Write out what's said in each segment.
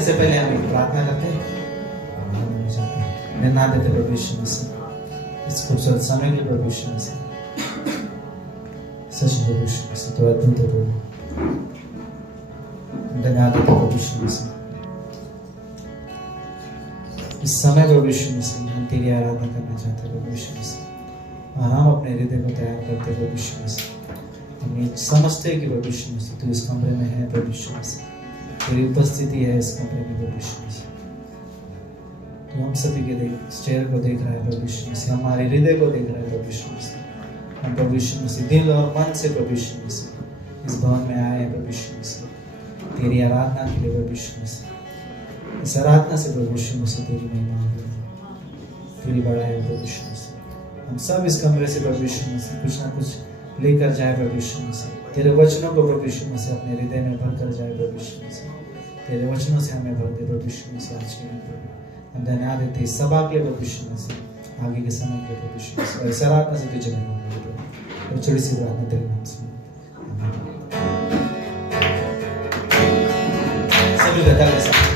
से पहले हम एक प्रार्थना करते हैं। मैं ना देते प्रभु यीशु मसीह इस खूबसूरत समय के प्रभु यीशु मसीह सच प्रभु यीशु मसीह तो अद्भुत है प्रभु। धन्यवाद देते प्रभु यीशु मसीह इस समय प्रभु यीशु मसीह हम तेरी आराधना करना चाहते हैं प्रभु यीशु मसीह। हम अपने हृदय को तैयार करते हैं प्रभु यीशु मसीह। हम ये समझते हैं कि प्रभु यीशु मसीह तू इस कमरे में है प्रभु यीशु मसीह। तेरी उपस्थिति है इस कमरे में प्रभु यीशु मसीह। तो हम सभी के चेहरे को देख रहा है प्रभु यीशु मसीह। हमारे हृदय को देख रहा है प्रभु यीशु मसीह। हम प्रभु यीशु मसीह दिल और मन से प्रभु यीशु मसीह इस भवन में आए हैं प्रभु यीशु मसीह तेरी आराधना के लिए प्रभु यीशु मसीह। इस आराधना से प्रभु यीशु मसीह तेरी महिमा हो, तेरी बड़ाई हो प्रभु यीशु मसीह। हम सब इस कमरे से प्रभु यीशु मसीह कुछ ना कुछ लेकर जाए प्रभु यीशु मसीह। तेरे वचनों को प्रभु यीशु मसीह अपने हृदय में भर कर जाए प्रभु यीशु मसीह। तेरे वचनों से हमें भर दे प्रभु यीशु मसीह आज के दिन प्रभु। हम धन्यवाद देते इस सभा के लिए प्रभु यीशु मसीह, आगे के समय के लिए प्रभु यीशु मसीह। और इस आराधना से तुझे महिमा हो प्रभु। और छोटी सी प्रार्थना तेरे नाम से सभी बता दे सब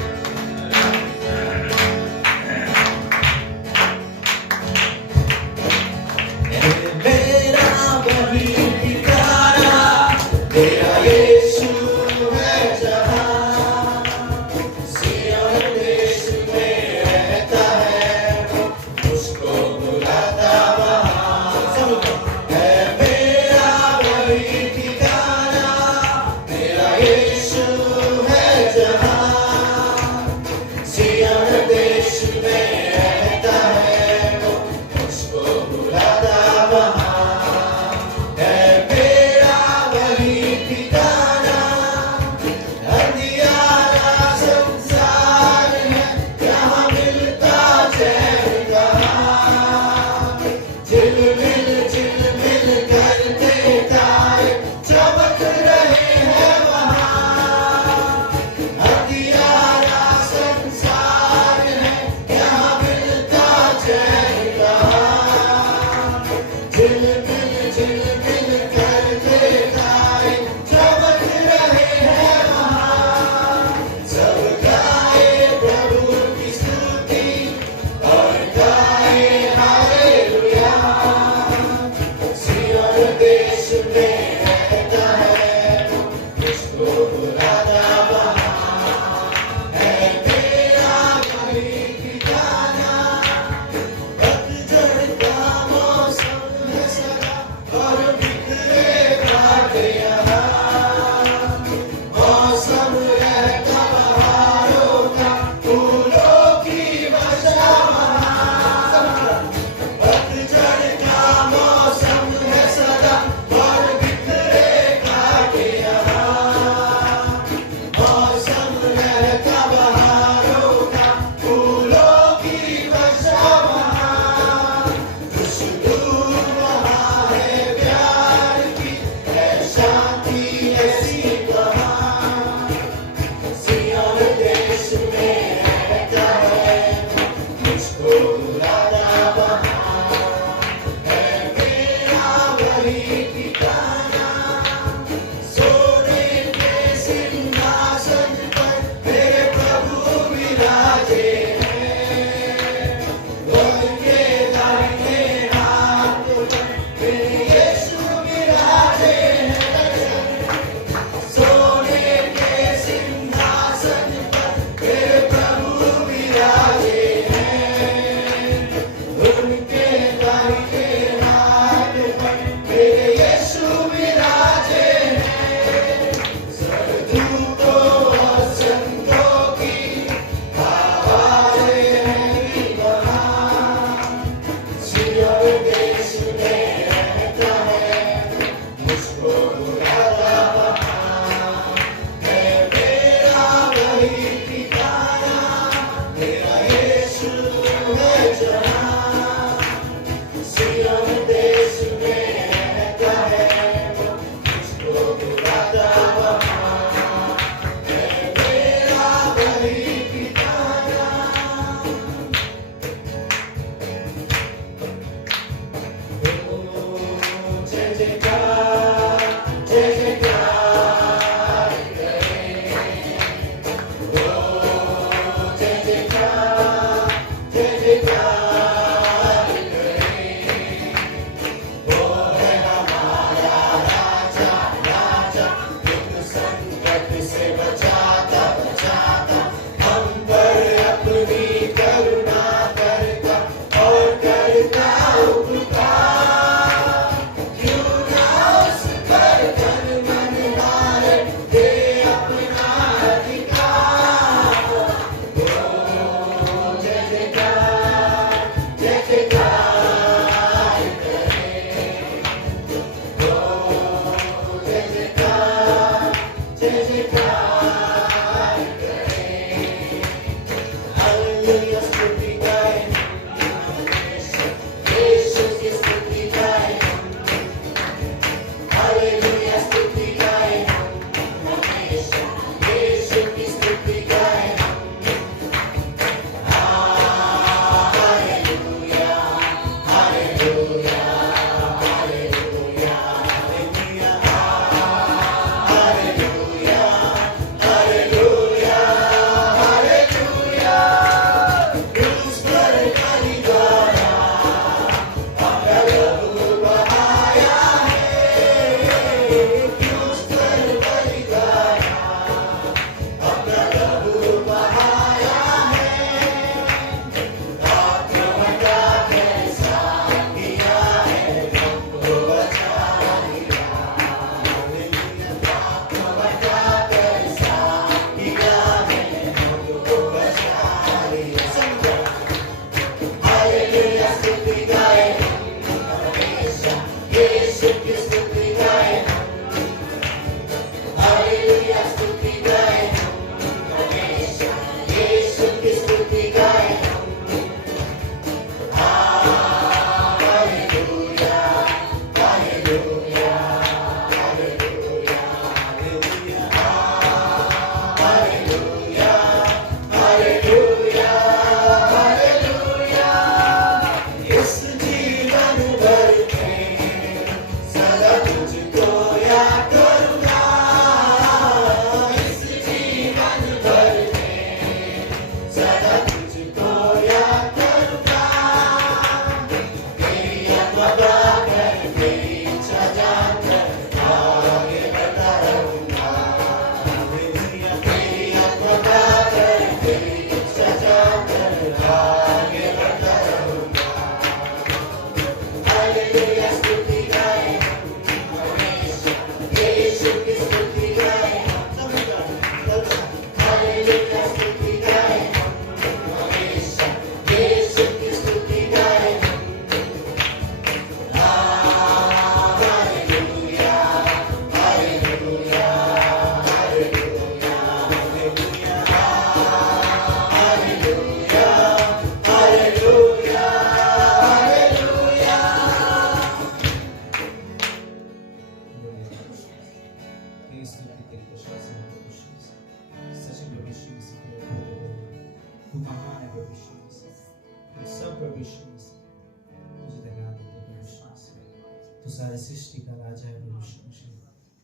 तू सारे सृष्टि का राजा है प्रभु यीशु मसीह,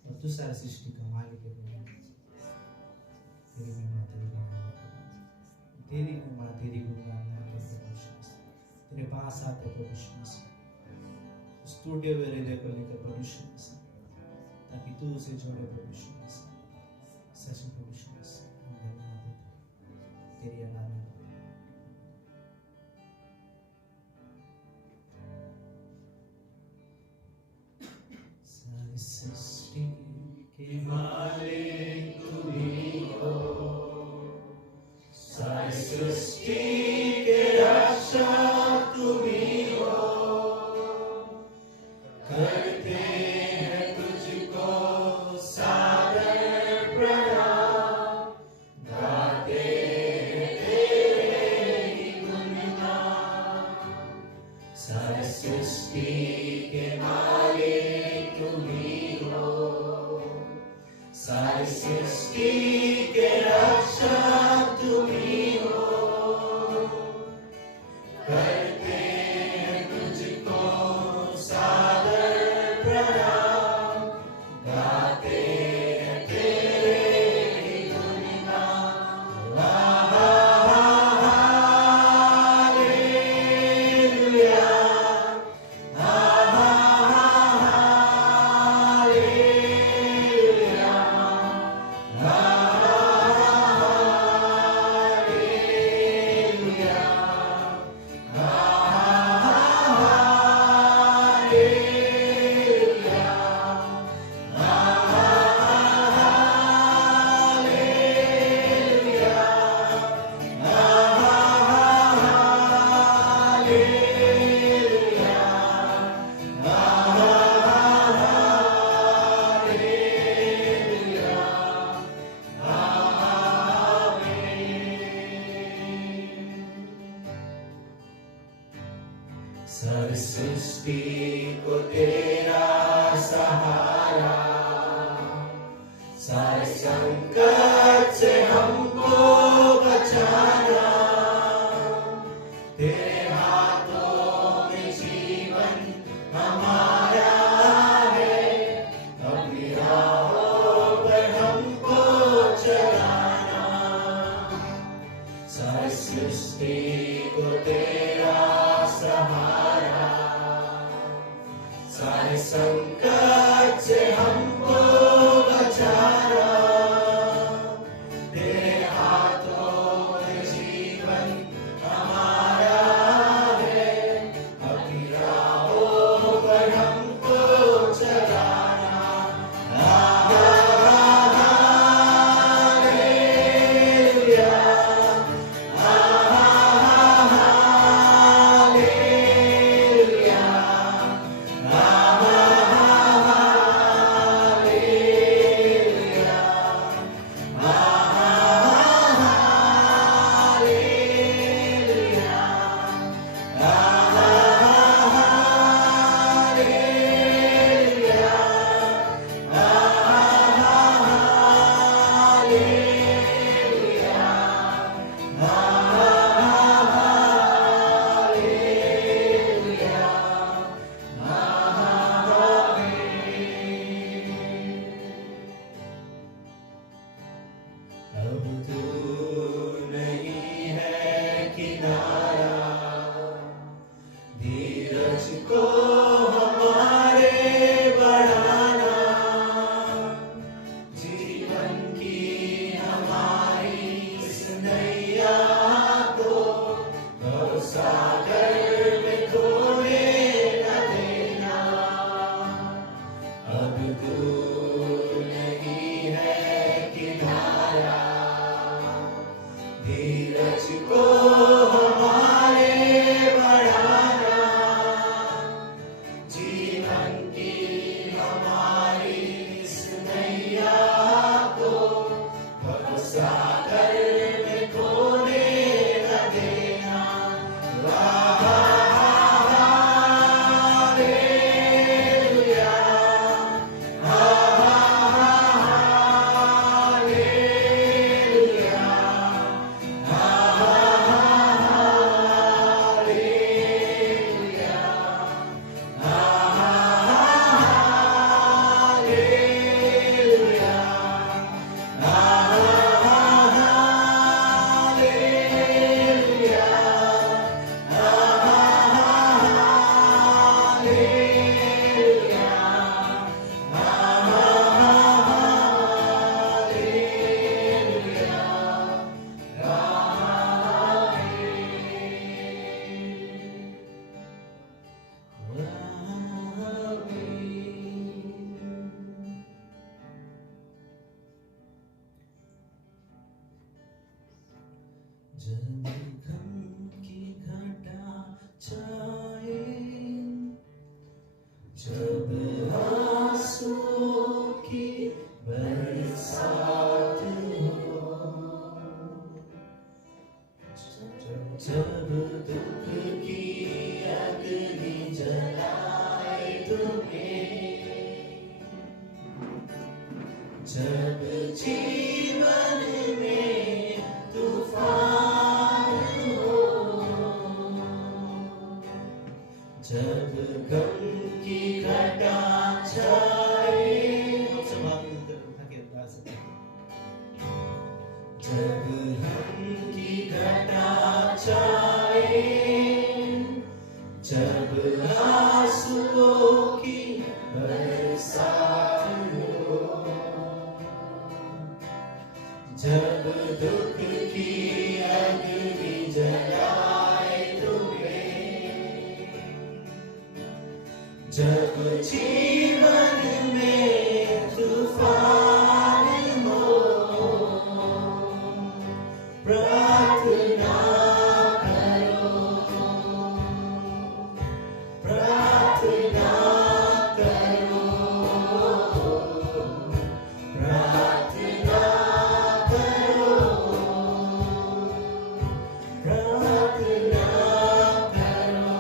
और तू सारे सृष्टि का मालिक है प्रभु। तेरी महिमा तेरी गुणगान, तेरी महिमा तेरी गुणगान प्रभु यीशु मसीह। तेरे पास आते प्रभु यीशु मसीह, उस टूटे हुए हृदय को लेकर प्रभु यीशु मसीह, ताकि तू उसे जोड़े प्रभु यीशु मसीह। सच में प्रभु यीशु मसीह हम धन्यवाद देते, तेरी आराधना। सृष्टि के मालिक तुम्ही हो, सारी सृष्टि के रक्षक तुम्ही हो, करते हैं तुझको सादर प्रणाम, गाते हैं सारी सृष्टि को तेरा सहारा, सारे संकट से हमको बचाना, तेरे हाथों में जीवन हमारा है, अपनी राहों पर हमको चलाना। सारी सृष्टि को तेरा सहारा, सारे संकट से हमको बचाना, तेरे हाथों में जीवन हमारा है, अपनी राहों पर हमको चलाना। अब दूर नहीं है किनारा, धीरज को हमारे बढ़ाना, जीवन की हमारी इस नैया को सागर में खोने न देना। अब दूर नहीं है किनारा, धीरज को हमारे बढ़ाना, जीवन की हमारी इस नैया को सागर में खोने न देना। जब गम की घटा छाए, जब आंसुओं की बरसात हो, जब दुख की अग्नि जलाए तुम्हें, जब जीवन में तूफान हो, जब गम की घटा छाए, जब गम की घटा छाए, जब आंसुओं की बरसात हो, जब दुख की अग्नि जलाए तुम्हें, जब जीवन में तूफान हो, प्रार्थना करो, प्रार्थना करो, प्रार्थना करो, प्रार्थना करो।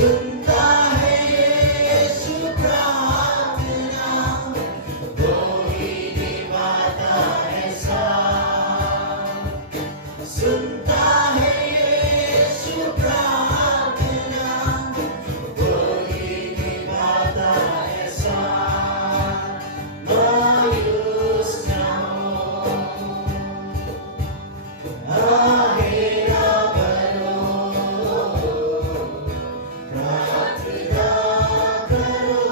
सुनता है यीशु प्रार्थना, वो ही निभाता है साथ। सुनता है यीशु प्रार्थना, वो ही निभाता है साथ। मायूस ना हो, आहे ना भरो, प्रार्थना करो।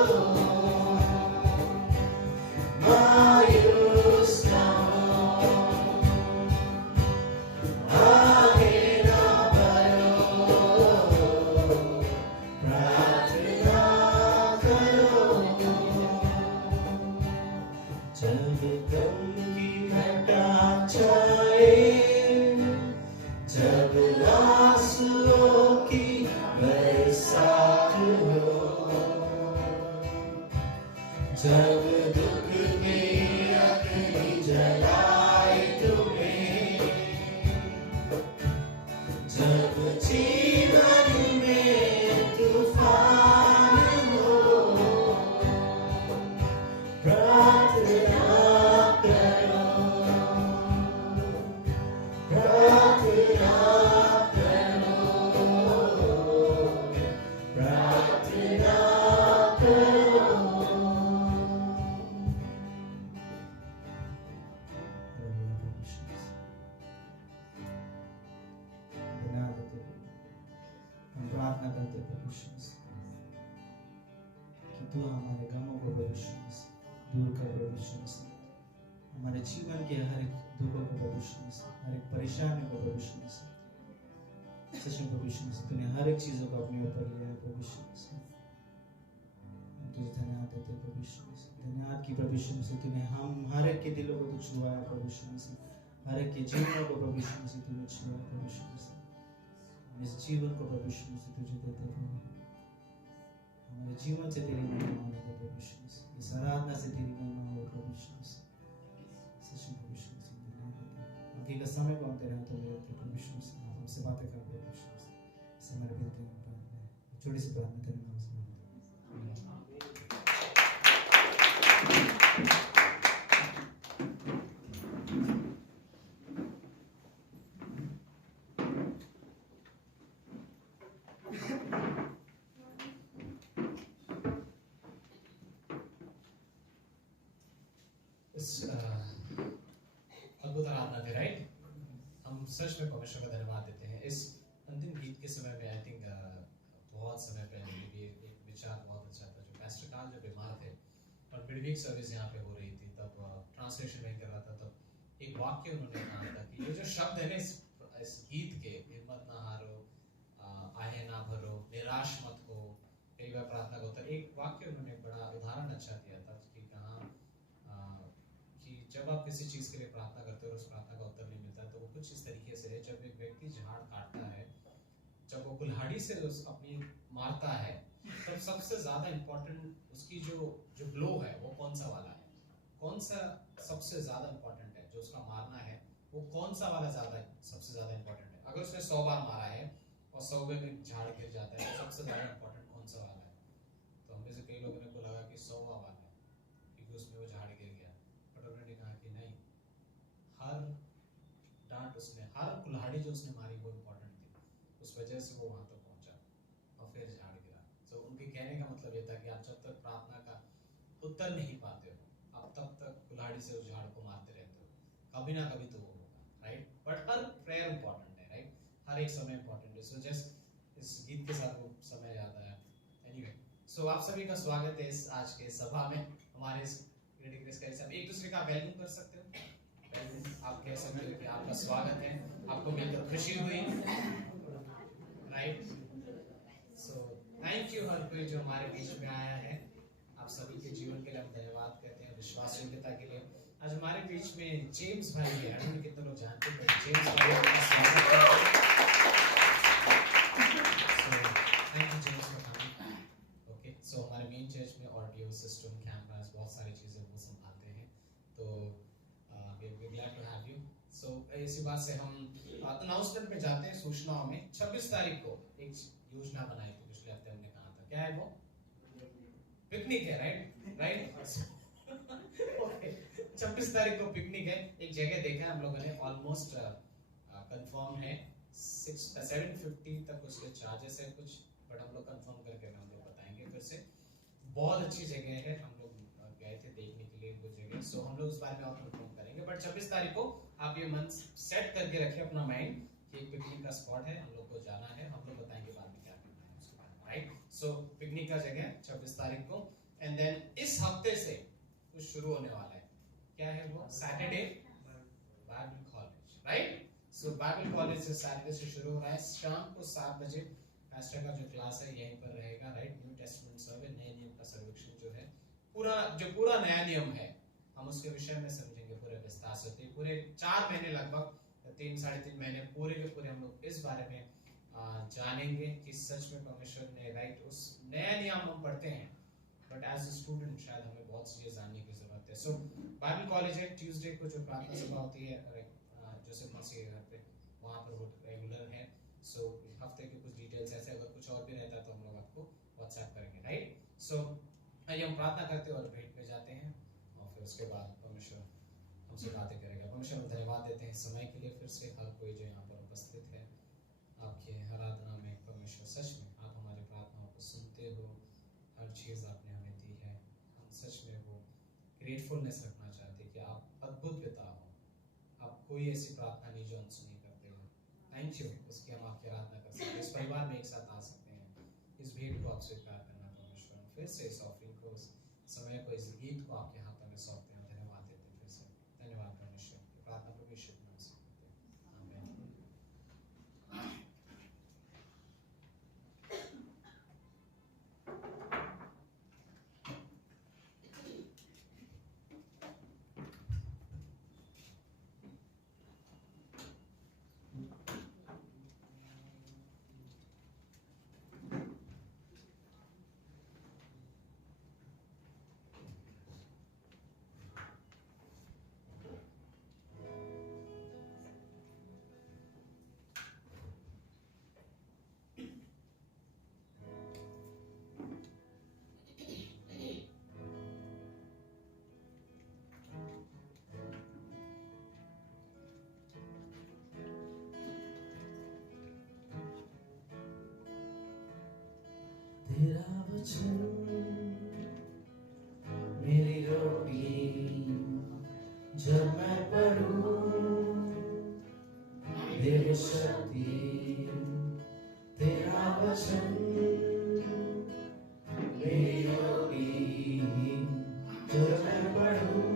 मायूस ना हो, आहे ना भरो, प्रार्थना करो। जब गम की घटा छाए, जब आंसुओं की बरसात हो, जब दुख की अग्नि जलाए तुम्हें, जब जीवन में तूफान हो, प्रार्थना करो, प्रार्थना करो, प्रार्थना करो। धन्यवाद देते हैं। हम प्रार्थना करते हैं प्रभु यीशु मसीह कि तू हमारे गमों को प्रभु यीशु मसीह दूर कर प्रभु यीशु मसीह। हमारे जीवन के हर एक दुखों को प्रभु यीशु मसीह, हर एक परेशानी को प्रभु यीशु मसीह। सच में प्रभु यीशु मसीह तूने हर एक चीजों को अपने ऊपर लिया है प्रभु यीशु मसीह। हम तुझे धन्यवाद देते हैं प्रभु यीशु मसीह। धन्यवाद कि प्रभु यीशु मसीह तूने हम हर एक के दिलों को तू छुआया प्रभु यीशु मसीह। हर एक के जीवनों को प्रभु यीशु मसीह तूने छुआया प्रभु यीशु मसीह। हम इस जीवन को प्रभु यीशु मसीह तुझे देते हैं प्रभु। हमारे जीवन से तेरी महिमा हो प्रभु यीशु मसीह। इस आराधना से तेरी महिमा हो प्रभु यीशु मसीह। सच में प्रभु यीशु मसीह धन्यवाद देते हैं। बाकी का समय को हम तेरे हाथों में देते हैं प्रभु यीशु मसीह। आप हमसे बातें कर प्रभु यीशु मसीह। इससे हमारे बिनती में प्रार्थना है। छोटी सी प्रार्थना तेरे नाम से मांगते हैं। इस अद्भुत आराधना में राइट हम सच में परमेश्वर का धन्यवाद देते हैं। इस अंतिम गीत के समय में आई थिंक बहुत समय पहले भी एक विचार बहुत अच्छा था। जो पास्टर काल जब बीमार थे और मिडवीक सर्विस यहाँ पे हो रही थी, तब ट्रांसलेशन नहीं कर रहा था, तब एक वाक्य उन्होंने कहा था कि ये जो शब्द है ना इस गीत के, हिम्मत ना हारो, आहे ना भरो, निराश मत हो, कई बार प्रार्थना का उत्तर, एक वाक्य उन्होंने बड़ा उदाहरण अच्छा दिया था कि कहा कि जब आप किसी चीज के लिए प्रार्थना करते हो और उस प्रार्थना का उत्तर नहीं मिलता, तो वो कुछ इस तरीके से है, जब एक व्यक्ति झाड़ काटता है, जब वो कुल्हाड़ी से अपनी मारता है, तब सबसे ज्यादा इम्पोर्टेंट उसकी जो ब्लो है वो कौन सा वाला है, कौन सा सबसे ज्यादा इम्पोर्टेंट है, जो उसका मारना है वो कौन सा वाला सबसे ज्यादा इम्पोर्टेंट है। अगर उसने 100 बार मारा है और 100 में झाड़ गिर जाता है, तो सबसे ज्यादा इम्पोर्टेंट कौन सा वाला है। तो हम में से कई लोगों को लगा कि 100वां वाला है क्योंकि उसमें वो झाड़ गिर गया, बट उन्होंने कहा कि नहीं, हर डांट उसने, हर कुल्हाड़ी जो उसने मारी वो इम्पोर्टेंट थी, उस वजह से वो वहां तक पहुंचा और फिर झाड़ गिरा। तो उनके कहने का मतलब ये था कि आप जब तक प्रार्थना का उत्तर नहीं पाते हो, आप तब तक कुल्हाड़ी से उस झाड़ को मारते रहते हो, कभी ना कभी तो वो होगा, right. But her prayer important है, राइट, हर एक समय इंपॉर्टेंट है। सो जस्ट इस गीत के साथ वो समय याद आया। एनीवे, सो आप सभी का स्वागत है इस आज के सभा में, हमारे इस रीडिंग रेस का हिस्सा। एक दूसरे का वेलकम कर सकते हो, आप कह सकते हो कि आपका स्वागत है, आपको मिलकर खुशी हुई, राइट। सो थैंक यू हर कोई जो हमारे बीच में आया है। आप सभी के जीवन के लिए हम धन्यवाद कहते हैं, विश्वास योग्यता के लिए। आज हमारे बीच में जेम्स भाई है, अभी कितने लोग जानते हैं जेम्स भाई का स्वागत है। Thank you James for coming. Okay, so हमारे मेन चर्च में ऑडियो सिस्टम, कैमरास, बहुत सारी चीजें वो संभालते हैं, तो we are glad to have you. So इसी बात से हम अनाउंसमेंट में जाते हैं, सूचनाओं में। 26 तारीख को एक योजना बनाई थी पिछले पिछले हफ्ते हमने कहा था, क्या है वो? पिकनिक है, राइट? ओके, 26 तारीख को पिकनिक है। एक जगह देखा है हम लोगों ने, ऑलमोस्ट कंफर्म है 750 तक उसके चार्जेस है कुछ, बट हम लोग कंफर्म करके हम लोग बताएंगे फिर से। बहुत अच्छी जगह है, हम लोग गए थे देखने के लिए वो जगह, सो हम लोग उस बारे में और कंफर्म करेंगे। बट 26 तारीख को आप ये मन सेट करके रखिए अपना माइंड कि एक पिकनिक का स्पॉट है, हम लोग को जाना है, हम लोग बताएंगे बाद में क्या करना है उसके बाद, राइट? सो पिकनिक का जगह 26 तारीख को। एंड देन इस हफ्ते से कुछ शुरू होने वाला है, क्या है वो? Saturday bible college, right? So bible college से सैटरडे से शुरू हो रहा है, शाम को 7 बजे पास्टर का जो क्लास है यहीं पर रहेगा, राइट? न्यू टेस्टामेंट सर्वे, नए नियम का सर्वेक्षण जो है, पूरा नया नियम है, हम उसके विषय में समझेंगे पूरे विस्तार से। पूरे 4 महीने लगभग 3 साढ़े 3 महीने पूरे के पूरे हम लोग इस बारे में जानेंगे कि सच में परमेश्वर ने, राइट, उस नया नियम हम पढ़ते हैं, बट एज अ स्टूडेंट शायद हमें बहुत चीजें जानने की जरूरत है। सो बाइबल कॉलेज है, ट्यूसडे को जो प्रार्थना सभा होती है जोसेफ मसीह के घर पे, वहाँ पर वो रेगुलर है। सो हफ्ते के कुछ डिटेल्स ऐसे, अगर कुछ और भी रहता तो हम लोग आपको व्हाट्सएप करेंगे, राइट? सो आइए हम प्रार्थना करते हैं और भेंट पे जाते हैं, और फिर उसके बाद परमेश्वर हमसे बातें करेगा। परमेश्वर हम धन्यवाद देते हैं समय के लिए, फिर से हर कोई जो यहाँ पर उपस्थित है आपके आराधना में। परमेश्वर सच में आप हमारी प्रार्थनाओं को सुनते हो, हर चीज़ आपने हमें दी है, हम सच में वो ग्रेटफुलनेस रखना चाहते हैं कि आप अद्भुत पिता हो, आप कोई ऐसी प्रार्थना नहीं जो अनसुनी करते हो। थैंक यू, उसकी हम आपकी आराधना कर सकते हैं, इस परिवार में एक साथ आ सकते हैं, इस भेंट को आप स्वीकार करना परमेश्वर। फिर से इस ऑफरिंग को, इस समय को, इस गीत को आपके हाथों में सौंपते हैं, धन्यवाद देते हैं। फिर से धन्यवाद परमेश्वर, प्रार्थना प्रभु यीशु के नाम से करते हैं, आमीन। तेरा वचन मेरी रोटी, जब मैं पढ़ूं देव शक्ति। तेरा वचन मेरी रोटी, जब मैं पढ़ूं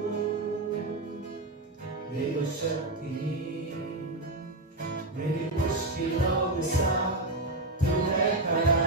देव शक्ति। मेरी मुश्किलों में साथ तू है खड़ा,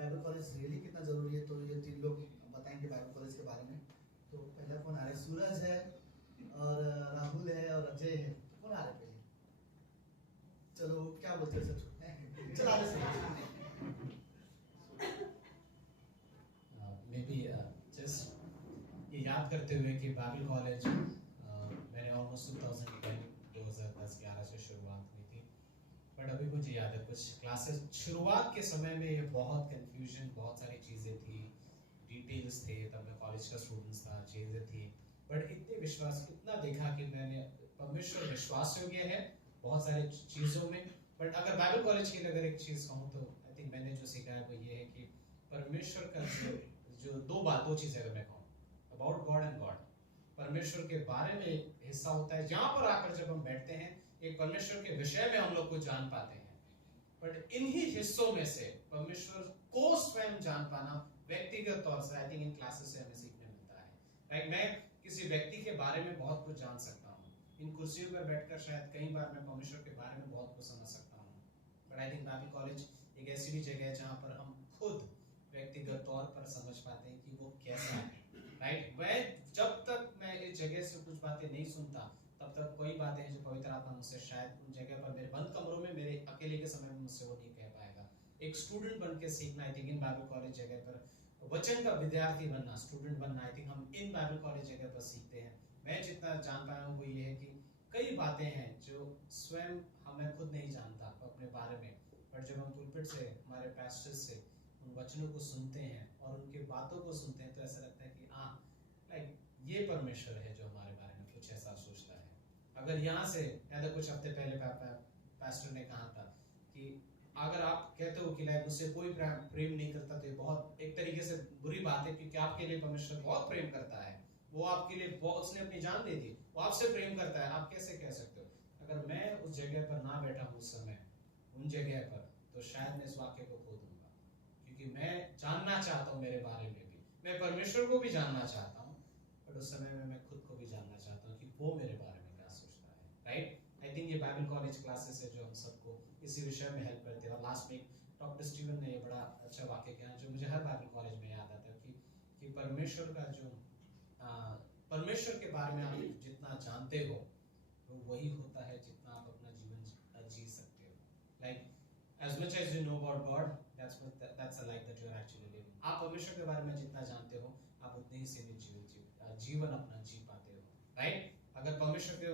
बाइबल कॉलेज रियली कितना जरूरी है, तो ये 3 लोग बताएंगे बाइबल कॉलेज के बारे में। तो पहला कौन आ रहा है? सूरज है और राहुल है और अजय है, तो कौन आ रहा है पहले? चलो क्या बोलते हैं सब? चलो आगे से। मे बी जस्ट ये याद करते हुए कि बाइबल कॉलेज मैंने ऑलमोस्ट 2010-11 से शुरुआत हुई थी, बट अभी मुझे याद है कुछ क्लासेस शुरुआत के समय में ये बहुत कंफ्यूजन, बहुत सारी चीज़ें थी, डिटेल्स थे, तब मैं कॉलेज का स्टूडेंट्स था, चीज़ें थी, बट इतना देखा कि मैंने परमेश्वर विश्वास योग्य है बहुत सारी चीज़ों में। बट अगर बाइबल कॉलेज की अगर एक चीज़ कहूँ तो आई थिंक मैंने जो सीखा है वो ये है कि परमेश्वर का जो दो चीज़ें अगर मैं कहूँ, अबाउट गॉड एंड गॉड, परमेश्वर के बारे में एक हिस्सा होता है जहाँ पर आकर जब हम बैठते हैं एक परमेश्वर के विषय में हम लोग को जान पाते हैं, बट इन्हीं हिस्सों में से परमेश्वर को स्वयं जान पाना व्यक्तिगत तौर से आई थिंक इन क्लासेस से हमें सीखने मिलता है। राइट, मैं किसी व्यक्ति के बारे में बहुत कुछ जान सकता हूँ, इन कुर्सियों पर बैठकर शायद कई बार मैं परमेश्वर के बारे में बहुत कुछ समझ सकता हूँ, but I think Bible college एक ऐसी भी जगह है जहाँ पर हम खुद व्यक्तिगत तौर पर समझ पाते हैं कि वो कैसा है। राइट, मैं जब तक मैं इस जगह से कुछ बातें नहीं सुनता तब तक कोई बातें हैं जो पवित्र आत्मा मुझसे शायद उन जगह पर मेरे बंद कमरों में मेरे अकेले के समय में मुझसे वो नहीं कह पाएगा। एक स्टूडेंट बन के सीखना I think in Bible college जगह पर वचन का विद्यार्थी बनना, स्टूडेंट बनना आई थिंक हम इन बाइबल कॉलेज जगह पर सीखते हैं। मैं जितना जान पाया हूँ वो ये है कि कई बातें हैं जो स्वयं हमें खुद नहीं जानता अपने बारे में, बट जब हम पुलपिट से हमारे पास्टर्स से उन वचनों को सुनते हैं और उनके बातों को सुनते हैं तो ऐसा लगता है कि हाँ लाइक ये परमेश्वर है जो हमारे बारे में कुछ ऐसा सोचता है। अगर यहाँ से या तो कुछ हफ्ते पहले पास्टर ने कहा था कि अगर आप कहते हो कि लाइक मुझसे कोई प्रेम नहीं करता तो ये बहुत एक तरीके से बुरी बात है, क्योंकि आपके लिए परमेश्वर बहुत प्रेम करता है, वो आपके लिए बहुत, उसने अपनी जान दे दी, वो आपसे प्रेम करता है, आप कैसे कह सकते हो? अगर मैं उस जगह पर ना बैठा हूँ उस समय उन जगह पर तो शायद मैं इस वाक्य को खो दूंगा, क्योंकि मैं जानना चाहता हूँ मेरे बारे में भी, मैं परमेश्वर को भी जानना चाहता हूँ, बट उस समय में मैं खुद को भी जानना चाहता हूँ कि वो मेरे बारे में क्या सोचता है। राइट, आई थिंक ये बाइबल कॉलेज क्लासेस है जो हम सबको इसी विषय में हेल्प करते हैं। और लास्ट में डॉक्टर स्टीवन ने ये बड़ा अच्छा वाक्य कहा जो मुझे हर बाइबल कॉलेज में याद आता है कि परमेश्वर का जो परमेश्वर के बारे में आप जितना जानते हो वो वही होता है जितना आप अपना जीवन जी सकते हो। Like as much as you know about God, that's a life that you are actually living. आप परमेश्वर के बारे में जितना जानते हो आप उतने ही सीमित जीवन अपना जी पाते हो। राइट, अगर परमेश्वर के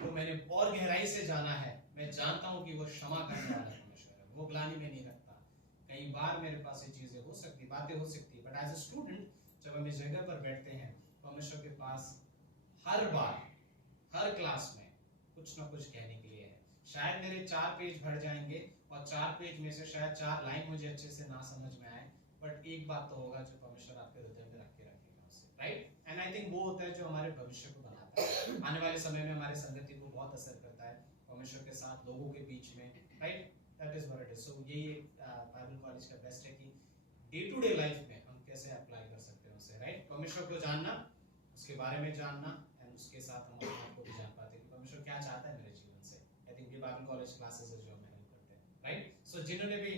को मैंने और गहराई से जाना है, मैं जानता हूँ कि वो क्षमा करने वाला परमेश्वर है, वो ग्लानि में नहीं रखता। कई बार मेरे पास ये चीजें हो सकती, बातें हो सकती, बट एज ए स्टूडेंट जब हम इस जगह पर बैठते हैं परमेश्वर के पास हर बार हर क्लास में कुछ ना कुछ कहने के लिए है। शायद मेरे 4 पेज भर जाएंगे और 4 पेज में से शायद 4 लाइन मुझे अच्छे से ना समझ में आए, बट एक बात तो होगा जो परमेश्वर आपके हृदय में रख के रखेगा उसे। राइट, एंड आई थिंक वो होता है जो हमारे भविष्य को बनाता है, आने वाले समय में हमारे संगति को बहुत असर करता है परमेश्वर के साथ लोगों के बीच में। Right, that is what it is. So यही एक बाइबल कॉलेज का बेस्ट है कि डे टू डे लाइफ में हम कैसे अप्लाई कर सकते हैं उसे। राइट, परमेश्वर को जानना, उसके बारे में जानना, एंड उसके साथ हम अपने आप को भी जान पाते हैं कि परमेश्वर क्या चाहता है मेरे जीवन से। आई थिंक ये बाइबल कॉलेज क्लासेस है जो हमें हेल्प करते हैं। राइट, सो जिन्होंने भी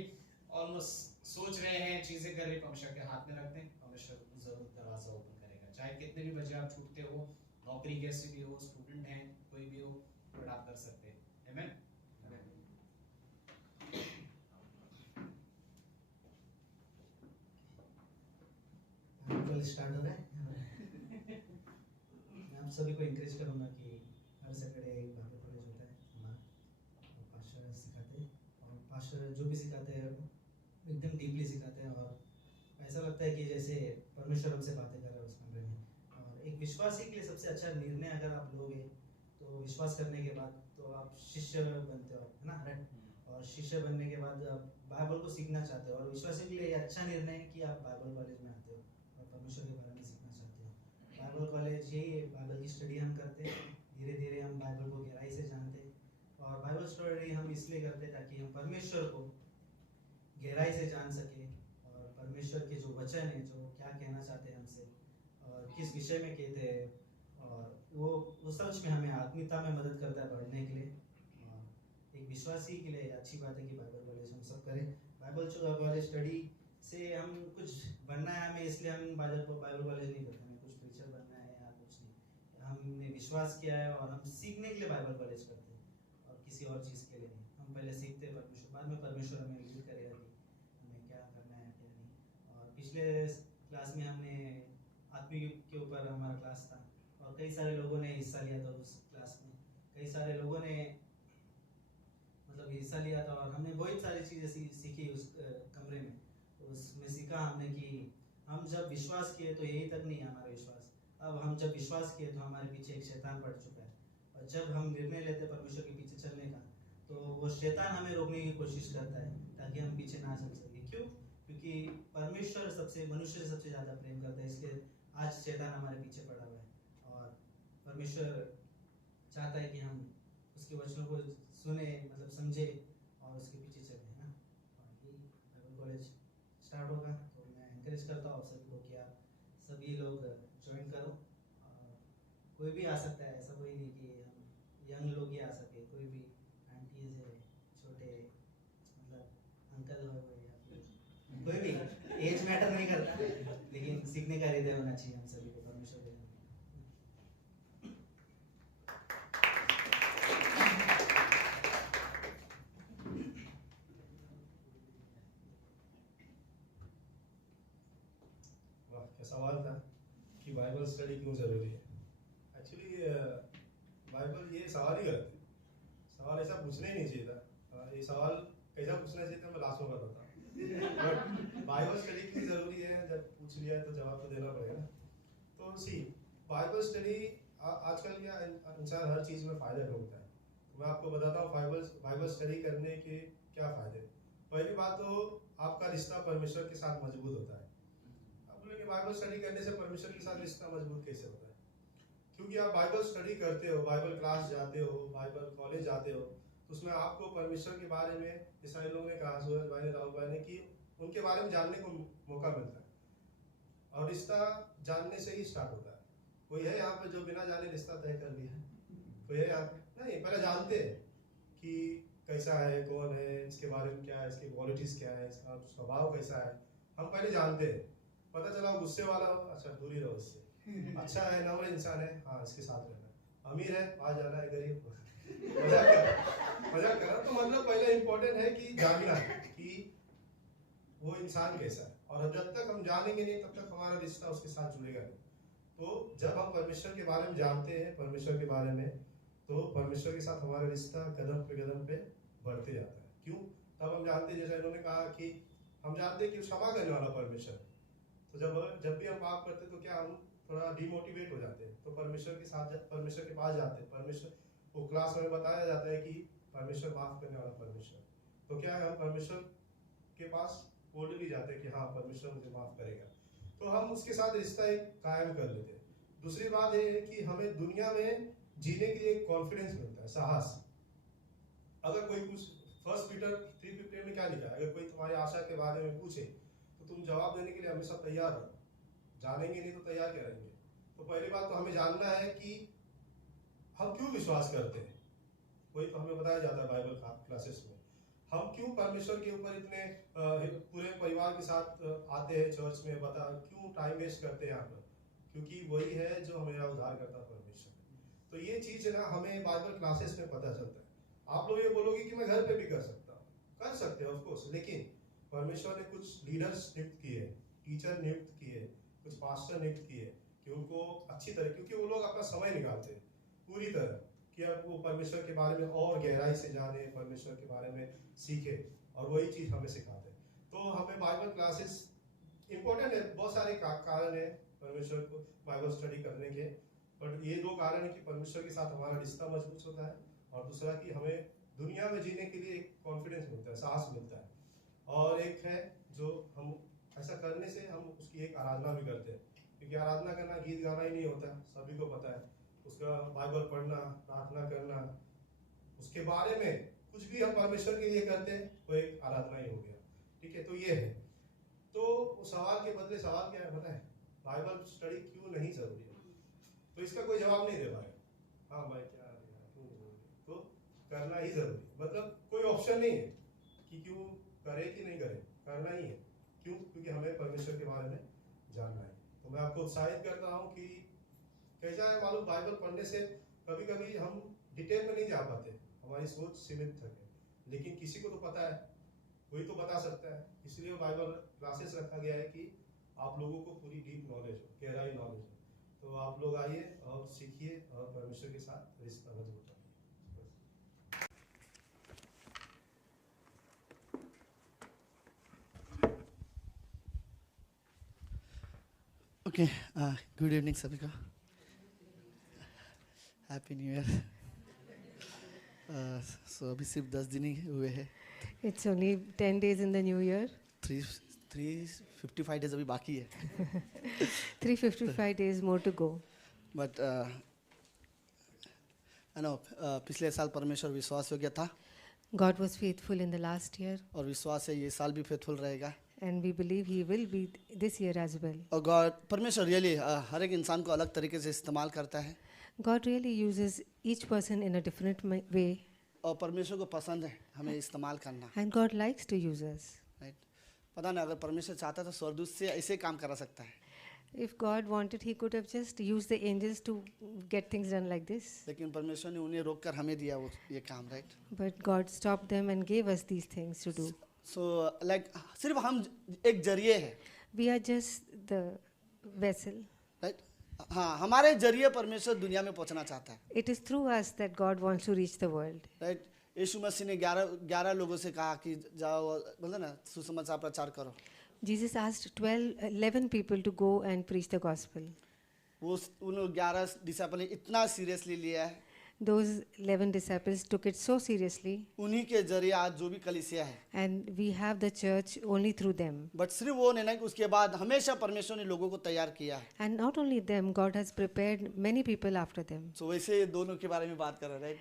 ऑलमोस्ट सोच रहे हैं चीजें कर रहे, परमेश्वर के हाथ में रख दें, परमेश्वर जरूर दरवाजा ओपन करेगा। चाहे कितने भी बजे आप छूटते हो, नौकरी कैसी भी हो, स्टूडेंट हैं, कोई भी हो, बट आप कर सकते हैं। आमेन। स्टार्ट हो रहा है। मैं आप सभी को इंकरेज करूंगा कि हर सैटरडे एक बाइबल कॉलेज होता है हमारा, और पास्टर सिखाते हैं, और पास्टर जो भी सिखाते हैं एकदम डीपली सिखाते हैं, और ऐसा लगता है कि जैसे परमेश्वर हमसे बातें कर रहा है उस कमरे में। और एक विश्वासी के लिए सबसे अच्छा निर्णय अगर आप लोगे तो विश्वास करने के बाद तो आप शिष्य बनते हो, है ना। राइट, और शिष्य बनने के बाद आप बाइबल को सीखना चाहते हो, और विश्वासी के लिए अच्छा निर्णय है कि आप बाइबल कॉलेज में आते हो और परमेश्वर के बारे में सीखना चाहते हो। बाइबल कॉलेज यही बाइबल की स्टडी हम करते हैं, धीरे धीरे हम बाइबल को गहराई से जानते हैं, और बाइबल स्टडी हम इसलिए करते हैं ताकि हम परमेश्वर को गहराई से जान सके, और परमेश्वर के जो वचन है जो क्या कहना चाहते हैं हमसे और किस विषय में कहते हैं, और वो सच में हमें आत्मीयता में मदद करता है बढ़ने के लिए। और एक विश्वासी के लिए अच्छी बात है कि बाइबल कॉलेज हम सब करें। बाइबल कॉलेज स्टडी से हम कुछ बनना है हमें, इसलिए हम बाइबल कॉलेज नहीं करते, हमें कुछ टीचर बनना है या कुछ नहीं, हमने विश्वास किया है और हम सीखने के लिए बाइबल कॉलेज करते हैं और किसी और चीज़ के लिए नहीं। हम पहले सीखते हैं परमेश्वर, बाद में परमेश्वर हमें लीड करेगा कि हमें क्या करना है क्या नहीं। और पिछले क्लास में हमने आत्मिक के ऊपर हमारा क्लास था और कई सारे लोगों ने हिस्सा लिया था उस क्लास में, कई सारे लोगों ने मतलब हिस्सा लिया था और हमने बहुत सारी चीज़ें सीखी उस कमरे में। उसमें सीखा हमने कि हम जब विश्वास किए तो यही तक नहीं है हमारा विश्वास, अब हम जब विश्वास किए तो हमारे पीछे एक शैतान पड़ चुका है और जब हम निर्णय लेते परमेश्वर के पीछे चलने का तो वो शैतान हमें रोकने की कोशिश करता है ताकि हम पीछे ना चल सके। क्यों? क्योंकि परमेश्वर सबसे मनुष्य से सबसे ज़्यादा प्रेम करता है, इसलिए आज शैतान हमारे पीछे पड़ा हुआ है और परमेश्वर चाहता है कि हम उसके वचनों को सुने, मतलब समझे और उसके पीछे चले, है ना। और ये बाइबल कॉलेज स्टार्ट होगा तो मैं एनकरेज करता हूँ आप सभी को कि आप सभी लोग ज्वाइन करो। और कोई भी आ सकता है, ऐसा कोई नहीं कि हम यंग लोग ही आ सके, कोई भी आंटीज है, छोटे मतलब अंकल हो गए या फिर कोई भी, एज मैटर नहीं करता, लेकिन सीखने का हृदय होना चाहिए हम सभी को परमेश्वर के। वाह, क्या सवाल था कि बाइबल स्टडी क्यों ज़रूरी है। एक्चुअली बाइबल ये सवाल ही गलत है, सवाल ऐसा पूछना ही नहीं चाहिए था। ये सवाल कैसा पूछना चाहिए था मैं लास्ट में बताता हूँ। बट बाइबल स्टडी क्यों ज़रूरी है जब पूछ लिया है तो जवाब तो देना पड़ेगा ना। तो सी बाइबल स्टडी आजकल क्या इंसान हर चीज़ में फ़ायदा ढूंढता है। तो मैं आपको बताता हूँ बाइबल स्टडी करने के क्या फ़ायदे। पहली बात तो आपका रिश्ता परमेश्वर के साथ मजबूत होता है। अब बोलेंगे बाइबल स्टडी करने से परमेश्वर के साथ रिश्ता मजबूत कैसे होता है? क्योंकि आप बाइबल स्टडी करते हो, बाइबल क्लास जाते हो, बाइबल कॉलेज जाते हो, तो उसमें आपको परमेश्वर के बारे में, जैसा इन लोगों ने कहा, सूरज भाई ने, राहुल भाई ने, कि उनके बारे में जानने को मौका मिलता है। और रिश्ता जानने से ही स्टार्ट होता है। कोई है यहाँ पे जो बिना जाने रिश्ता तय कर लिया है? कोई है यहाँ पे? नहीं, पहले जानते हैं कि कैसा है, कौन है, इसके बारे में क्या है, इसकी क्वालिटीज क्या है, इसका स्वभाव कैसा है, हम पहले जानते हैं। पता चला गुस्से वाला हो, अच्छा दूर ही रहो इससे। अच्छा है, नम्र इंसान है, हाँ इसके साथ रहना। अमीर है, पास जाना है, गरीब मजाक कर रहा। तो मतलब पहले इम्पोर्टेंट है कि जानना कि वो इंसान कैसा है, और जब तक हम जानेंगे नहीं तब तक हमारा रिश्ता उसके साथ जुड़ेगा नहीं। तो जब हम परमेश्वर के बारे में जानते हैं, परमेश्वर के बारे में, तो परमेश्वर के साथ हमारा रिश्ता कदम पे बढ़ते जाता है। क्यों? तब हम जानते हैं, जैसा इन्होंने कहा कि हम जानते हैं कि क्षमा करने वाला परमेश्वर। तो जब भी हम पाप करते तो क्या हम थोड़ा डिमोटिवेट हो जाते हैं, तो परमेश्वर के साथ परमेश्वर के पास जाते हैं। परमेश्वर वो क्लास में बताया जाता है कि परमेश्वर माफ करने वाला परमेश्वर। तो क्या है, हम परमेश्वर के पास बोलने जाते हैं कि हाँ परमेश्वर मुझे माफ करेगा, तो हम उसके साथ रिश्ता एक कायम कर लेते हैं। दूसरी बात ये है कि हमें दुनिया में जीने के लिए कॉन्फिडेंस मिलता है, साहस। अगर कोई कुछ 1 पीटर 3:15 में क्या लिखा है, अगर कोई तुम्हारी आशा के बारे में पूछे तो तुम जवाब देने के लिए हमेशा तैयार रहो। जानेंगे नहीं तो तैयार क्या रहेंगे? तो पहली बात तो हमें जानना है कि हम क्यों विश्वास करते हैं। वही तो हमें बताया जाता है बाइबल क्लासेस में। हम क्यों परमेश्वर के ऊपर इतने पूरे परिवार के साथ आते हैं चर्च में, बता क्यों टाइम वेस्ट करते हैं यहाँ पर? क्योंकि वही है जो हमें उद्धार करता परमेश्वर। तो ये चीज ना हमें बाइबल क्लासेस में पता चलता है। आप लोग ये बोलोगे कि मैं घर पे भी कर सकता हूँ, कर सकते हो ऑफकोर्स, लेकिन परमेश्वर ने कुछ लीडर्स नियुक्त किए, टीचर नियुक्त किए, कुछ पास्टर नियुक्त किए कि उनको अच्छी तरह, क्योंकि वो लोग अपना समय निकालते हैं पूरी तरह कि अब वो परमेश्वर के बारे में और गहराई से जाने, परमेश्वर के बारे में सीखे, और वही चीज हमें सिखाते हैं। तो हमें बाइबल क्लासेस इंपॉर्टेंट है। बहुत सारे कारण है परमेश्वर को बाइबल स्टडी करने के, बट ये 2 कारण है कि परमेश्वर के साथ हमारा रिश्ता मजबूत होता है, और दूसरा कि हमें दुनिया में जीने के लिए एक कॉन्फिडेंस मिलता है, साहस मिलता है। और एक है जो हम ऐसा करने से हम उसकी एक आराधना भी करते हैं, क्योंकि आराधना करना गीत गाना ही नहीं होता, सभी को पता है। उसका बाइबल पढ़ना, प्रार्थना करना, उसके बारे में कुछ भी हम परमेश्वर के लिए करते हैं, वो एक आराधना ही हो गया। ठीक है, तो ये है। तो सवाल के बदले सवाल क्या है पता है, बाइबल स्टडी क्यों नहीं जरूरी है? तो इसका कोई जवाब नहीं दे पाएगा। हाँ भाई क्या क्यों नहीं जरूरी? तो करना ही जरूरी, मतलब कोई ऑप्शन नहीं है कि क्यों करे कि नहीं करे, करना ही है। क्यों? क्योंकि हमें परमेश्वर के बारे में जानना है। तो मैं आपको उत्साहित करता हूँ कि कैसा है मालूम, बाइबल पढ़ने से कभी कभी हम डिटेल में नहीं जा पाते, हमारी सोच सीमित है, लेकिन किसी को तो पता है, वही तो बता सकता है। इसलिए बाइबल क्लासेस रखा गया है कि आप लोगों को पूरी डीप नॉलेज हो, गहराई नॉलेज हो। तो आप लोग आइए और सीखिए और परमेश्वर के साथ रिश्ता मजबूत करिए। ओके, गुड इवनिंग सभी को, हैप्पी न्यू ईयर। सो अभी सिर्फ 10 दिन ही हुए हैं, It's only 10 days in the new year. 355 days अभी बाकी है। 355 days more to go. But पिछले साल परमेश्वर विश्वास योग्य था God was faithful in the last year, और विश्वास है ये साल भी फेथफुल रहेगा। and we believe He will be this year as well. और गॉड परमेश्वर रियली हर एक इंसान को अलग तरीके से इस्तेमाल करता है God really uses each person in a different way, और परमेश्वर को पसंद है हमें इस्तेमाल करना, and God likes to use us. Right. पता नहीं अगर परमेश्वर चाहता तो स्वर्गदूत से ऐसे काम करा सकता है, If God wanted, He could have just used the angels to get things done like this. लेकिन परमेश्वर ने उन्हें रोक कर हमें दिया वो ये काम, right. But God stopped them and gave us these things to do. So like सिर्फ हम एक जरिए है, We are just the vessel. Right. हाँ, हमारे जरिए परमेश्वर दुनिया में पहुंचना चाहता है, It is through us that God wants to reach the world. Right. यीशु मसीह ने 11 लोगों से कहा कि जाओ, बोलते ना, सुसमाचार प्रचार करो। Jesus asked 11 people to go and preach the gospel. वो उन 11 डिसाइपल ने इतना सीरियसली लिया है, Those 11 disciples took it so seriously, उन्हीं के जरिए आज जो भी कलीसिया है। and we have the church only through them. But सिर्फ वो नहीं कि उसके बाद हमेशा परमेश्वर ने लोगों को तैयार किया है। And not only them, God has prepared many people after them. सो वैसे ये दोनों के बारे में बात कर रहे हैं, right,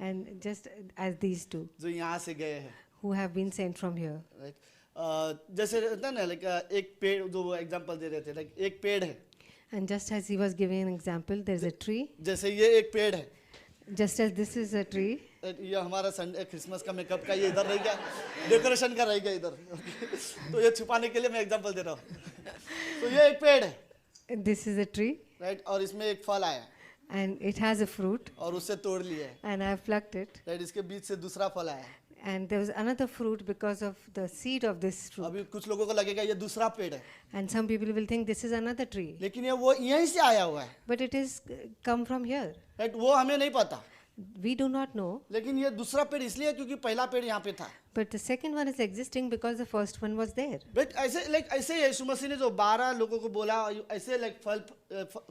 And just as these two जो यहाँ से गए हैं, who have been sent from here. Right. जैसे रहता है ना, लाइक एक पेड़, जो वो एग्जांपल दे रहे थे, लाइक एक पेड़ है, And just as he was giving an example, there's a tree. जैसे ये एक पेड़ है, Just as this is a tree, ये हमारा संडे क्रिसमस का मेकअप का ये इधर रह गया, डेकोरेशन का रह गया इधर, तो ये छुपाने के लिए मैं एग्जांपल दे रहा हूँ। तो ये एक पेड़ है, this is a tree, right, और इसमें एक फल आया and it has a fruit, और उससे तोड़ लिया है, and I have plucked it. Right. इसके बीच से दूसरा फल आया। And there was another fruit because of the seed of this fruit. अभी कुछ लोगों को लगेगा ये दूसरा पेड़ है, And some people will think this is another tree. लेकिन ये वो यहीं से आया हुआ है, But it is come from here. Right. वो हमें नहीं पता, We do not know. लेकिन ये दूसरा पेड़ इसलिए क्योंकि पहला पेड़ यहाँ पे था, But the second one is existing because the first one was there. Right. ऐसे लाइक ऐसे यीशु मसीह ने जो 12 लोगों को बोला, ऐसे लाइक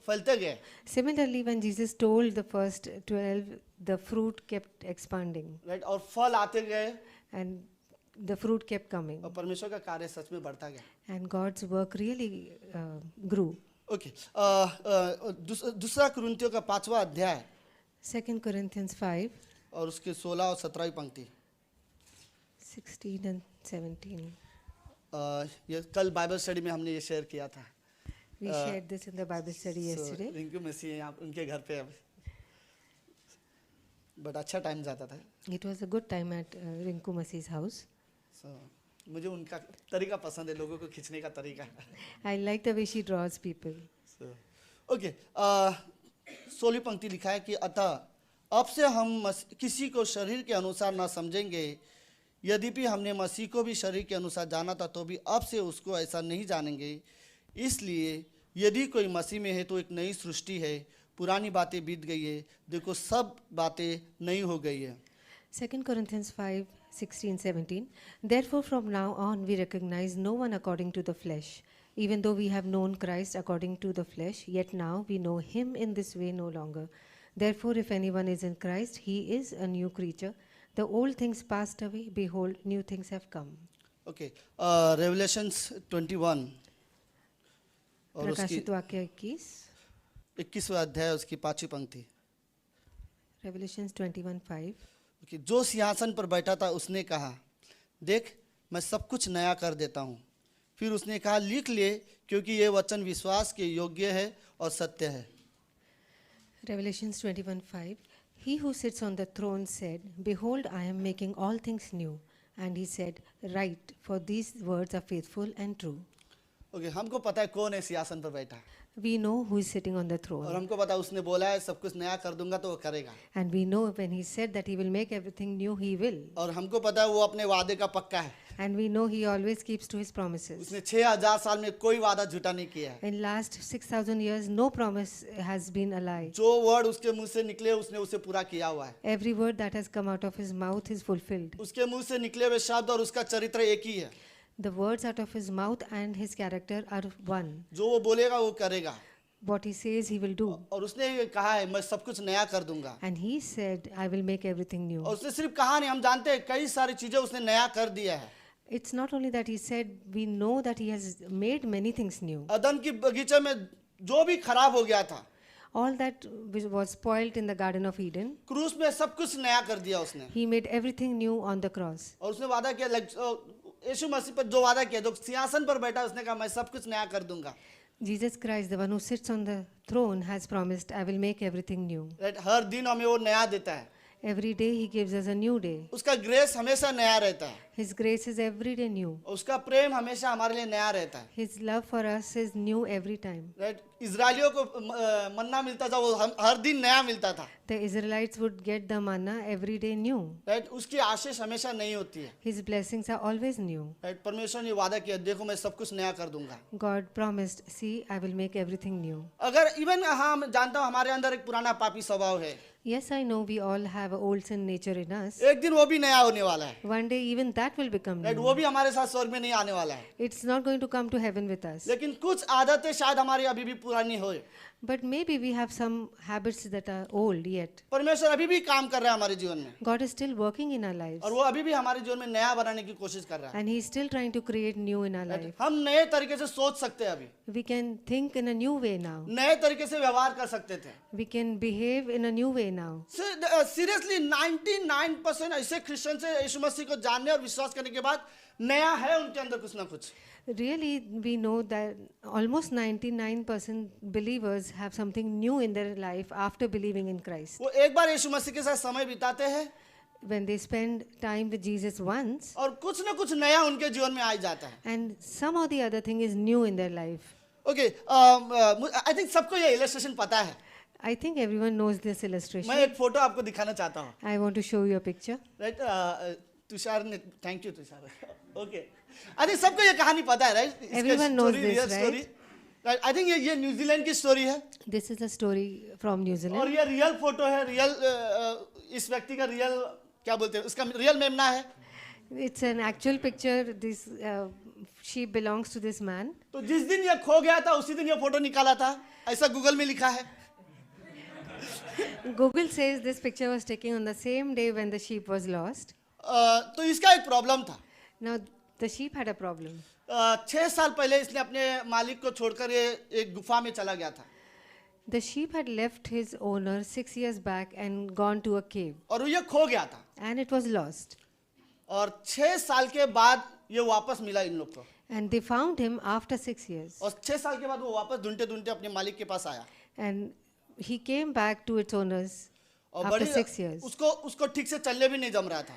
फलते गए, Similarly, when Jesus told the first 12, the fruit kept expanding right, और फल आते गए and the fruit kept coming. और परमेश्वर का कार्य सच में बढ़ता गया। And God's work really grew. Okay, दूसरा कुरिन्थियों का 5वां अध्याय 2 Corinthians 5, और उसके 16 और 17 पंक्ति। 16 and 17. ये कल बाइबल स्टडी में हमने ये शेयर किया था। We shared this in the Bible study yesterday. Rinku मसीह यहाँ उनके घर पे, बट अच्छा टाइम जाता था। It was a good time at Rinku Masi's house. मुझे उनका तरीका पसंद है, लोगों को खींचने का तरीका। I like the way she draws people. Okay, 16वीं पंक्ति लिखा है कि अतः अब से हम किसी को शरीर के अनुसार ना समझेंगे, यद्यपि हमने मसीह को भी शरीर के अनुसार जाना था तो भी अब से उसको ऐसा नहीं जानेंगे। इसलिए यदि कोई मसीह में है तो एक नई सृष्टि है, पुरानी बातें बीत गई है, देखो सब बातें नई हो गई है। 2 Corinthians 5, 16, 17. Therefore from now on we recognize no one according to the flesh. Even though we have known Christ according to the flesh, yet now we know him in this way no longer. Therefore if anyone is in Christ, he is a new creature. The old things passed away, behold, new things have come. Okay, revelations 21 और उसकी प्रकाशित वाक्य 21, 21वां अध्याय उसकी 5वीं पंक्ति। Revelations 21:5. कि जो सिंहासन पर बैठा था उसने कहा, देख मैं सब कुछ नया कर देता हूँ। फिर उसने कहा, लिख ले, क्योंकि ये वचन विश्वास के योग्य है और सत्य है। Revelations 21:5. He who sits on the throne said, Behold, I am making all things new. And he said, "Write, for these words are faithful and true." Okay, हमको पता है कौन है सिंहासन पर बैठा है, We know who is sitting on the और throne. हमको पता है उसने बोला है सब कुछ नया कर दूंगा तो वो करेगा, And we know when he said that he will make everything new, he will. और हमको पता है वो अपने वादे का पक्का है। And we know he always keeps to his promises. उसने 6000 साल में कोई वादा झूठा नहीं किया है। In last 6,000 years, no promise has been a lie. जो वर्ड उसके मुंह से निकले उसने उसे पूरा किया हुआ है। Every word that has come out of his mouth is fulfilled. उसके मुंह से निकले हुए शब्द और उसका चरित्र एक ही है। The words out of his mouth and his character are one. जो वो बोलेगा वो करेगा, What he says, he will do. और उसने ये कहा है मैं सब कुछ नया कर दूंगा। And he said, "I will make everything new." और उसने सिर्फ कहा नहीं, हम जानते हैं कई सारी चीजें उसने नया कर दिया है। It's not only that he said, we know that he has made many things new. अदन की बगीचे में जो भी खराब हो गया था, All that which was spoiled in the Garden of Eden, क्रूस में सब कुछ नया कर दिया उसने। he made everything new on the cross. और उसने वादा किया, यीशु मसीह पर जो वादा किया, जो सिंहासन पर बैठा, उसने कहा मैं सब कुछ नया कर दूंगा। Jesus Christ, the one who sits on the throne, has promised, "I will make everything new." Right, हर दिन हमें वो नया देता है। Every day he gives us a new day. उसका ग्रेस हमेशा नया रहता है, His grace is every day new. उसका प्रेम हमेशा हमारे लिए नया रहता है। His love for us is new every time. Right, इजरायलियों को मन्ना मिलता था, वो हर दिन नया मिलता था। The Israelites would get the manna every day new. Right, उसकी आशीष हमेशा नई होती है। His blessings are always new. Right, परमेश्वर ने वादा किया, देखो मैं सब कुछ नया कर दूंगा। God promised, "See, I will make everything new." अगर इवन हम जानता हूँ हमारे अंदर एक पुराना पापी स्वभाव है, Yes, I know we all have an old sin nature in us. एक दिन वो भी नया होने वाला है। One day even that will become right, new. वो भी हमारे साथ स्वर्ग में नहीं आने वाला है। It's not going to come to heaven with us. लेकिन कुछ आदतें शायद हमारी अभी भी पुरानी हो। But maybe we have some habits that are old yet. परमेश्वर अभी भी काम कर रहा है हमारे जीवन में, God is still working in our lives. और वो अभी भी हमारे जीवन में नया बनाने की कोशिश कर रहा है। And He is still trying to create new in our life. हम नए तरीके से सोच सकते हैं, अभी We can think in a new way now. नए तरीके से व्यवहार कर सकते थे। We can behave in a new way now. Seriously 99% ऐसे क्रिश्चियन से यीशु मसीह को जानने और विश्वास करने के बाद नया है उनके अंदर कुछ ना कुछ। Really, we know that almost 99% believers have something new in their life after believing in Christ. वो एक बार यीशु मसीह के साथ समय बिताते हैं When they spend time with Jesus once, और कुछ ना कुछ नया उनके जीवन में आ जाता है। and some or the other thing is new in their life. Okay, I think सबको ये इलस्ट्रेशन पता है। I think everyone knows this illustration. मैं एक फोटो आपको दिखाना चाहता हूँ। I want to show you a picture. Right, Tushar ने, thank you Tushar. Okay, I think सबको ये कहानी पता है, right? Everyone knows this, right? Right, I think ये न्यूजीलैंड की स्टोरी है, This is a story from New और Zealand. ये रियल फोटो है, रियल इस व्यक्ति का रियल क्या बोलते हैं, उसका रियल मेमना है। It's an actual picture. This sheep belongs to this man. तो जिस दिन ये खो गया था उसी दिन ये फोटो निकाला था, ऐसा गूगल में लिखा है। Google says this picture was taken on the same day when the sheep was lost. तो इसका एक प्रॉब्लम था। Now, the sheep had a problem. 6 साल पहले इसने अपने मालिक को छोड़कर ये एक गुफा में चला गया था, The sheep had left his owner 6 years back and gone to a cave, और ये खो गया था, and it was lost. और 6 साल के बाद ये वापस मिला इन लोग को, And they found him after 6 years. और 6 साल के बाद वो वापस ढूंढते ढूंढते अपने मालिक के पास आया, And he came back to its owners और after बड़ी 6 years. उसको ठीक से चलने भी नहीं जम रहा था।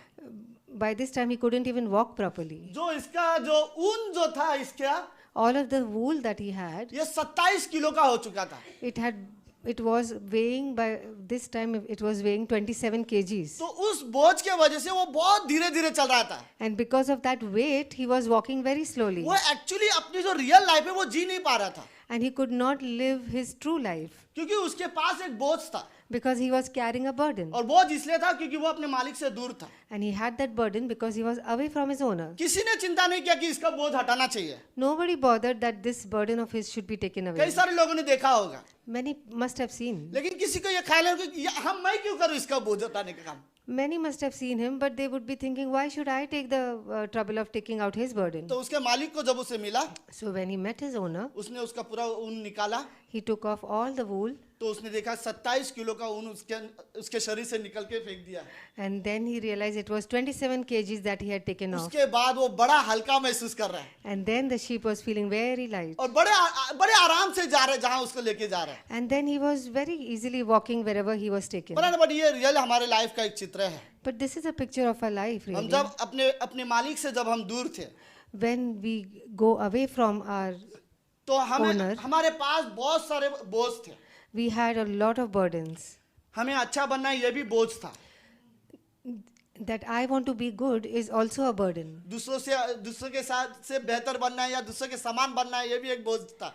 By this time, he couldn't even walk properly. जो इसका जो ऊन जो था इसका, All of the wool that he had, ये 27 किलो का हो चुका था। it was weighing, by this time it was weighing 27 kgs. तो उस बोझ के वजह से वो बहुत धीरे धीरे चल रहा था। And because of that weight, he was walking very slowly. वो एक्चुअली अपनी जो रियल लाइफ है वो जी नहीं पा रहा था, And he could not live his true life क्योंकि उसके पास एक बोझ था, because he was carrying a burden. और बोझ इसलिए था क्योंकि वो अपने मालिक से दूर था। And he had that burden because he was away from his owner. किसी ने चिंता नहीं किया कि इसका बोझ हटाना चाहिए। Nobody bothered that this burden of his should be taken away. कई सारे लोगों ने देखा होगा, Many must have seen. लेकिन किसी को ये ख्याल है कि मैं क्यों करूं इसका बोझ हटाने का काम। Many must have seen him, but they would be thinking, why should I take the trouble of taking out his burden? तो उसके मालिक को जब उसे मिला, So when he met his owner, उसने उसका पूरा ऊन निकाला, he took off all the wool, तो उसने देखा 27 किलो का ऊन उसके शरीर से निकल के फेंक दिया। and then he realized it was 27 kgs that he had taken off. उसके बाद वो बड़ा हल्का महसूस कर रहा है, And then the sheep was feeling very light. और बड़े आराम से जा रहा है जहां उसको लेके जा रहा है। And then he was very easily walking wherever he was taken. But ये रियल हमारे लाइफ का एक चित्र है। But this is a picture of our life, हम really. जब अपने अपने मालिक से जब हम दूर थे When we go away from our, तो हमें Owner. हमारे पास बहुत सारे बोझ थे. we had a lot of burdens. हमें अच्छा बनना है ये भी बोझ था. That I want to be good is also a burden. दूसरों के साथ से बेहतर बनना है या दूसरों के समान बनना है ये भी एक बोझ था.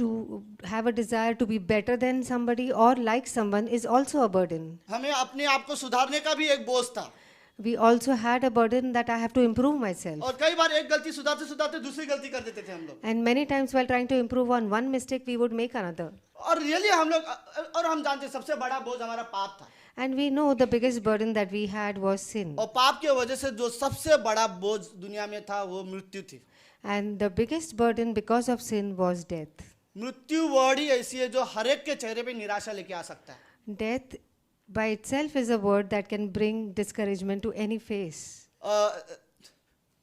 To have a desire to be better than somebody or like someone is also a burden. हमें अपने आप को सुधारने का भी एक बोझ था. We also had a burden that I have to improve myself. और कई बार एक गलती सुधारते सुधारते दूसरी गलती कर देते थे हम लोग. And many times while trying to improve on one mistake, we would make another. और रियली हम लोग और हम जानते हैं सबसे बड़ा बोझ हमारा पाप था. And we know the biggest burden that we had was sin. और पाप की वजह से जो सबसे बड़ा बोझ दुनिया में था वो मृत्यु थी. And the biggest burden because of sin was death. मृत्यु वर्ड ही ऐसी है जो हर एक के चेहरे पे निराशा लेके आ सकता है. Death by itself is a word that can bring discouragement to any face.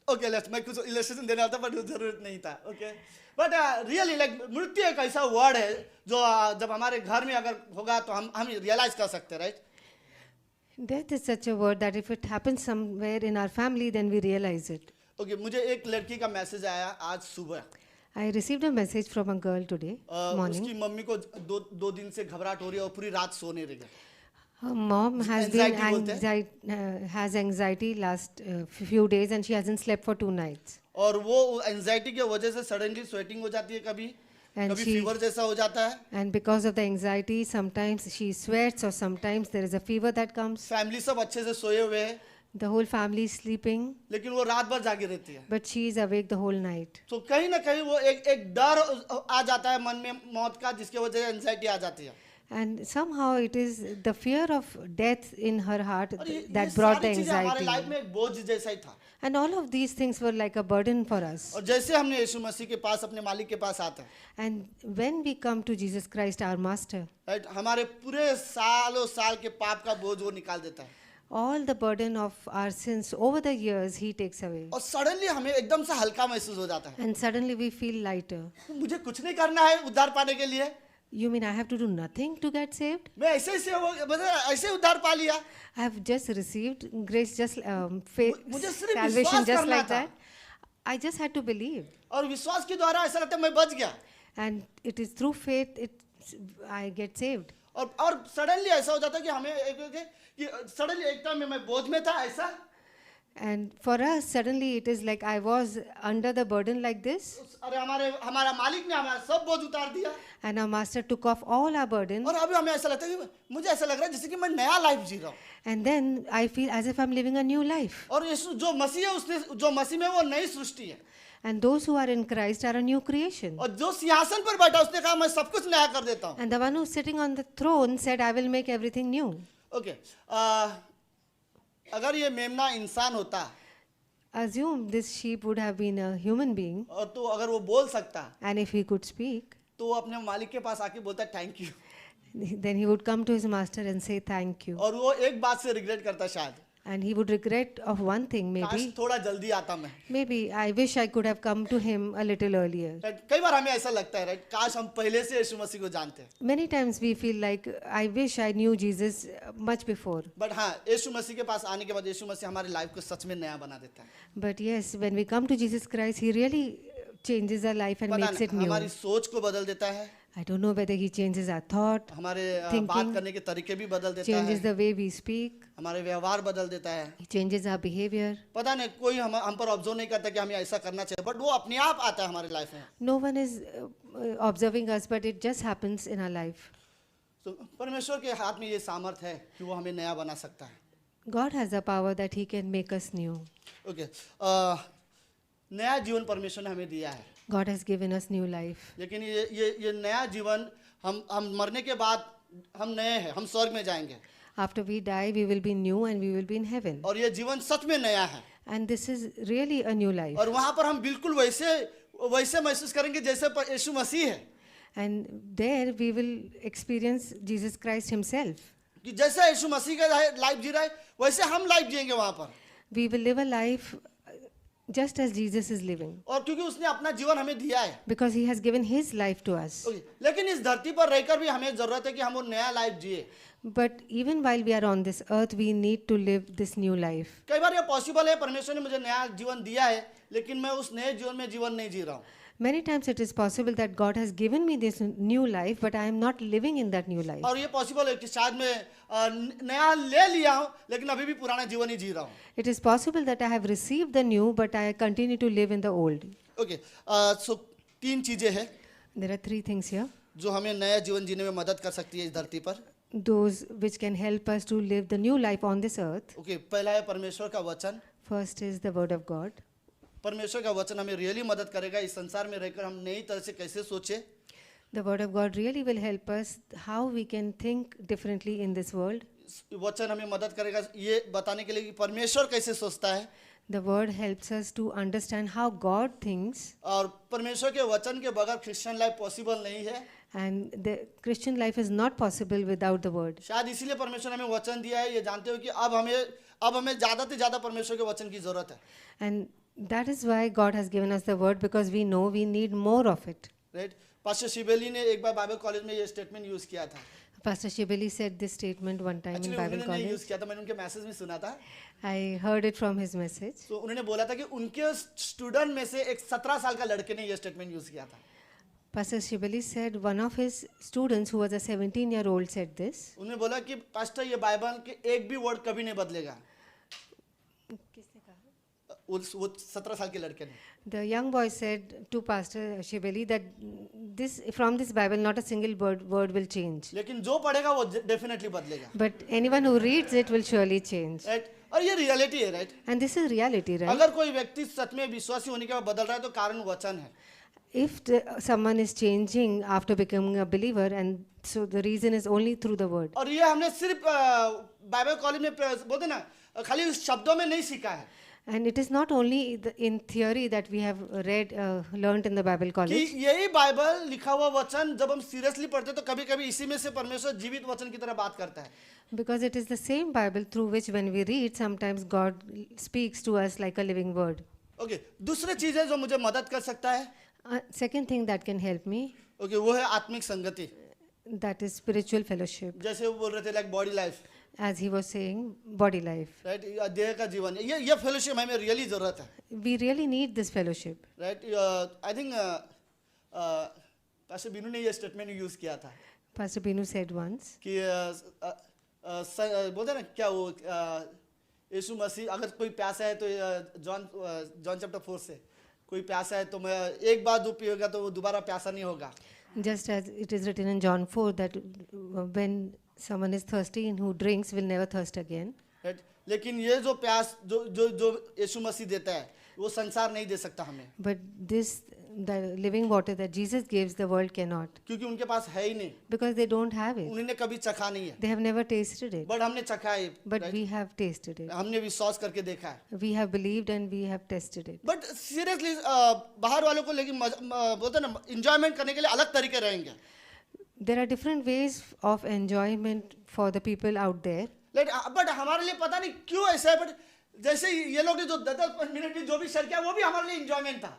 Okay let's मैं कुछ इलस्ट्रेशन देना था बट जरूरत नहीं था. ओके बट रियली लाइक मृत्यु एक ऐसा वर्ड है जो जब हमारे घर में अगर होगा तो हम रियलाइज कर सकते हैं. Right. Death is such a word that if it happens somewhere in our family, then we realize it. Okay मुझे एक लड़की का मैसेज आया आज सुबह. I received a message from a girl today morning. उसकी मम्मी को दो दिन से घबराहट हो रही है और पूरी रात सो नहीं रही है. Her mom has been Anxiety बोलते has anxiety last few days and she hasn't slept for 2 nights. और वो एंजाइटी की वजह से सडनली स्वेटिंग हो जाती है कभी And कभी she- फीवर जैसा हो जाता है. And because of the anxiety, sometimes she sweats or sometimes there is a fever that comes. Family सब अच्छे से सोए हुए हैं The whole family is sleeping, लेकिन वो रात भर जागी रहती है. but she is awake the whole night. तो कहीं ना कहीं वो एक डर आ जाता है मन में मौत का जिसकी वजह से एंजाइटी आ जाती है. And somehow it is the fear of death in her heart और ये that brought the सारी चीजें हमारे लाइफ anxiety. में एक बोझ जैसा ही था. And all of these things were like a burden for us. और जैसे हमने यीशु मसीह के पास अपने मालिक के पास आते हैं And when we come to Jesus Christ, our Master, right हमारे पूरे सालों साल के पाप का बोझ वो निकाल देता है. all the burden of our sins over the years, He takes away. और सडनली हमें एकदम से हल्का महसूस हो जाता है. And suddenly we feel lighter. मुझे कुछ नहीं करना है उद्धार पाने के लिए. You mean I have to do nothing to get saved? मैं ऐसे ऐसे उद्धार पा लिया. I have just received grace, just faith, मुझे सिर्फ salvation विश्वास just करना like था. that. I just had to believe. और विश्वास के द्वारा ऐसा लगता है मैं बच गया. And it is through faith I get saved. और सडनली ऐसा हो जाता है कि हमें कि सडनली एक टाइम में मैं बोझ में था ऐसा. And for us, suddenly it is like I was under the burden like this, अरे हमारा मालिक ने हमारा सब बोझ उतार दिया. and our Master took off all our burden. और अभी हमें ऐसा लगता है कि मुझे ऐसा लग रहा है जैसे कि मैं नया लाइफ जी रहा हूँ. And then I feel as if I'm living a new life. और यीशु जो मसीह है उसने जो मसीह में वो नई सृष्टि है. And those who are in Christ are a new creation. और जो सिंहासन पर बैठा उसने कहा मैं सब कुछ नया कर देता हूँ. And the one who's sitting on the throne said, I will make everything new. Okay अगर ये मेमना इंसान होता Assume this sheep would have been a human being, और तो अगर वो बोल सकता and if he could speak, तो वो अपने मालिक के पास आके बोलता thank you. then he would come to his master and say thank you. और वो एक बात से रिग्रेट करता शायद And he would regret of one thing, काश maybe. थोड़ा जल्दी आता मैं. Maybe I wish I could have come to him a little earlier. Right कई बार हमें ऐसा लगता है राइट काश हम पहले से यीशु मसीह को जानते. Many times we feel like I wish I knew Jesus much before. But हाँ यीशु मसीह के पास आने के बाद यीशु मसीह हमारी लाइफ को सच में नया बना देता है. But yes, when we come to Jesus Christ, He really changes our life and पता makes it नहीं new. हमारी सोच को बदल देता है. I don't know whether He changes our thought, हमारे Thinking. बात करने के तरीके भी बदल देता changes है. the way we speak, हमारे व्यवहार बदल देता है. He changes our behavior. पता नहीं कोई हम पर ऑब्जर्व नहीं करता कि हमें ऐसा करना चाहिए बट वो अपने आप आता है हमारी लाइफ में. No one is observing us, but it just happens in our life. तो परमेश्वर के हाथ में ये सामर्थ है कि वो हमें नया बना सकता है. God has the power that He can make us new. Okay नया जीवन परमेश्वर ने हमें दिया है. God has given us new life. लेकिन ये नया जीवन हम मरने के बाद हम नए हैं. हम स्वर्ग में जाएंगे After we die, we will be new and we will be in heaven. और ये जीवन सच में नया है. And this is really a new life. और वहां पर हम बिल्कुल वैसे महसूस करेंगे जैसे यीशु मसीह है. And there we will experience Jesus Christ Himself. कि जैसे यीशु मसीह का लाइफ जी रहा है वैसे हम लाइफ जिएंगे वहां पर. We will live a life just as Jesus is living, और क्योंकि उसने अपना जीवन हमें दिया है। because he has given his life to us. Okay, लेकिन इस धरती पर रहकर भी हमें जरूरत है कि हम वो नया लाइफ जिए। But even while we are on this earth, we need to live this new life. कई बार ये पॉसिबल है, परमेश्वर ने मुझे नया जीवन दिया है, लेकिन मैं उस नए जीवन में जीवन नहीं जी रहा हूँ। Many times it is possible that God has given me this new life, but I am not living in that new life. और ये पॉसिबल है कि शायद मैं नया ले लिया हूँ, लेकिन अभी भी पुराना जीवन ही जी रहा हूँ। It is possible that I have received the new, but I continue to live in the old. Okay, so 3 चीजें हैं There are 3 things here, जो हमें नया जीवन जीने में मदद कर सकती है इस धरती पर। those which can help us to live the new life on this earth. Okay, पहला है परमेश्वर का वचन। First is the word of God. परमेश्वर का वचन हमें रियली मदद करेगा इस संसार में रहकर हम नई तरह से कैसे सोचे। The word of God really will help us how we can think differently in this world. वचन हमें मदद करेगा ये बताने के लिए कि परमेश्वर कैसे सोचता है, The word helps us to understand how God thinks, और परमेश्वर के वचन के बगैर क्रिश्चियन लाइफ पॉसिबल नहीं है। and the Christian life is not possible without the word. शायद इसीलिए परमेश्वर ने हमें वचन दिया है, ये जानते हो कि अब हमें ज्यादा से ज्यादा परमेश्वर के वचन की जरूरत है। And that is why God has given us the word, because we know we need more of it. Right, pastor शिबेली ने एक बार बाइबल कॉलेज में ये स्टेटमेंट यूज किया था। Pastor Shibeli said this statement one time in actually Bible उन्होंने नहीं use college. किया था, मैंने उनके मैसेज में सुना था। I heard it from his message. तो उन्होंने बोला था कि उनके स्टूडेंट में से एक 17 साल का लड़के ने ये स्टेटमेंट यूज किया था। Pastor Shibeli said one of his students, who was a 17-year-old, said this. उन्होंने बोला कि पास्टर ये बाइबल के एक भी वर्ड कभी नहीं बदलेगा। वो 17 साल के लड़के ने। The young boy said to Pastor Shibeli that from this Bible not a single word will change. लेकिन जो पढ़ेगा वो डेफिनेटली बदलेगा। But anyone who reads it will surely change. Right, और ये रियलिटी है। Right, And this is reality, right? अगर कोई व्यक्ति सच में विश्वासी होने के बाद बदल रहा है तो कारण वचन है। If someone is changing after becoming a believer, and so the reason is only through the word. और ये हमने सिर्फ बाइबल कॉलेज में बोलते ना खाली शब्दों में नहीं सीखा है And it is not only in theory that we have learned in the Bible कि college. यही बाइबल लिखा हुआ वचन जब हम सीरियसली पढ़ते तो कभी कभी इसी में से परमेश्वर जीवित वचन की तरह बात करता है। Because it is the same Bible through which when we read, sometimes God speaks to us like a living word. Okay, दूसरी चीज है जो मुझे मदद कर सकता है, Second thing that can help me, okay, वो है आत्मिक संगति। that is spiritual fellowship. जैसे वो बोल रहे थे like body life, As he was saying, body life. Right, देह का जीवन, ये फेलोशिप हमें रियली जरूरत है। We really need this fellowship. Right, I think pastor Binu ने ये स्टेटमेंट यूज किया था Pastor Binu said once, कि बोलते ना क्या वो यीशु मसीह अगर कोई प्यासा है तो जॉन चैप्टर 4 से कोई प्यासा है तो मैं एक बार दूध पिएगा तो वो दोबारा प्यासा नहीं होगा। just as it is written in John 4 that when someone is thirsty and who drinks will never thirst again. Right, लेकिन ये जो प्यास जो जो जो यीशु मसीह देता है वो संसार नहीं दे सकता हमें, But this, the living water that Jesus gives, the world cannot, क्योंकि उनके पास है ही नहीं, because they don't have it. उन्होंने कभी चखा नहीं है। They have never tasted it. But हमने चखा है, But right? we have tasted it. हमने विश्वास करके देखा है। We have believed and we have tested it. But seriously बाहर वालों को लेकिन बोलते ना इंजॉयमेंट करने के लिए अलग तरीके रहेंगे। There are different ways of enjoyment for the people out there. But हमारे लिए पता नहीं क्यों ऐसा है, बट जैसे ये लोग ने जो 10 मिनट में जो भी शेयर किया वो भी हमारे लिए इंजॉयमेंट था।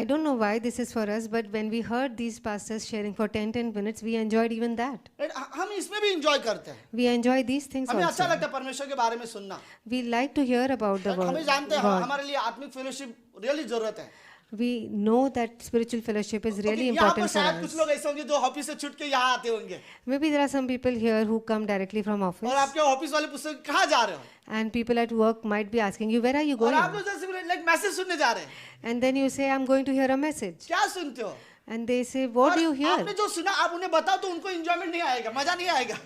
I don't know why this is for us, but when we heard these pastors sharing for 10 minutes, we enjoyed even that. Right? हम इसमें भी इंजॉय करते हैं, We enjoy these things हमें अच्छा also. लगता है परमेश्वर के बारे में सुनना। We like to hear about the हमें word. जानते हैं God. हमारे लिए आत्मिक फेलोशिप रियली जरूरत है। We know that spiritual fellowship is really Okay, यहाँ पर important for शायद कुछ us. लोग ऐसे होंगे जो ऑफिस से छुट के यहाँ आते होंगे Maybe there are some people here who come directly from office, और आपके ऑफिस वाले पूछते हैं कहाँ जा रहे हो, and people at work might be asking you, where are you और आप going? लोग जैसे लाइक मैसेज सुनने जा रहे हैं। And then you say, I'm going to hear a message. क्या सुनते हो? And they say, what do you और आपने hear? जो सुना आप उन्हें बताओ तो उनको एंजॉयमेंट नहीं आएगा, मजा नहीं आएगा,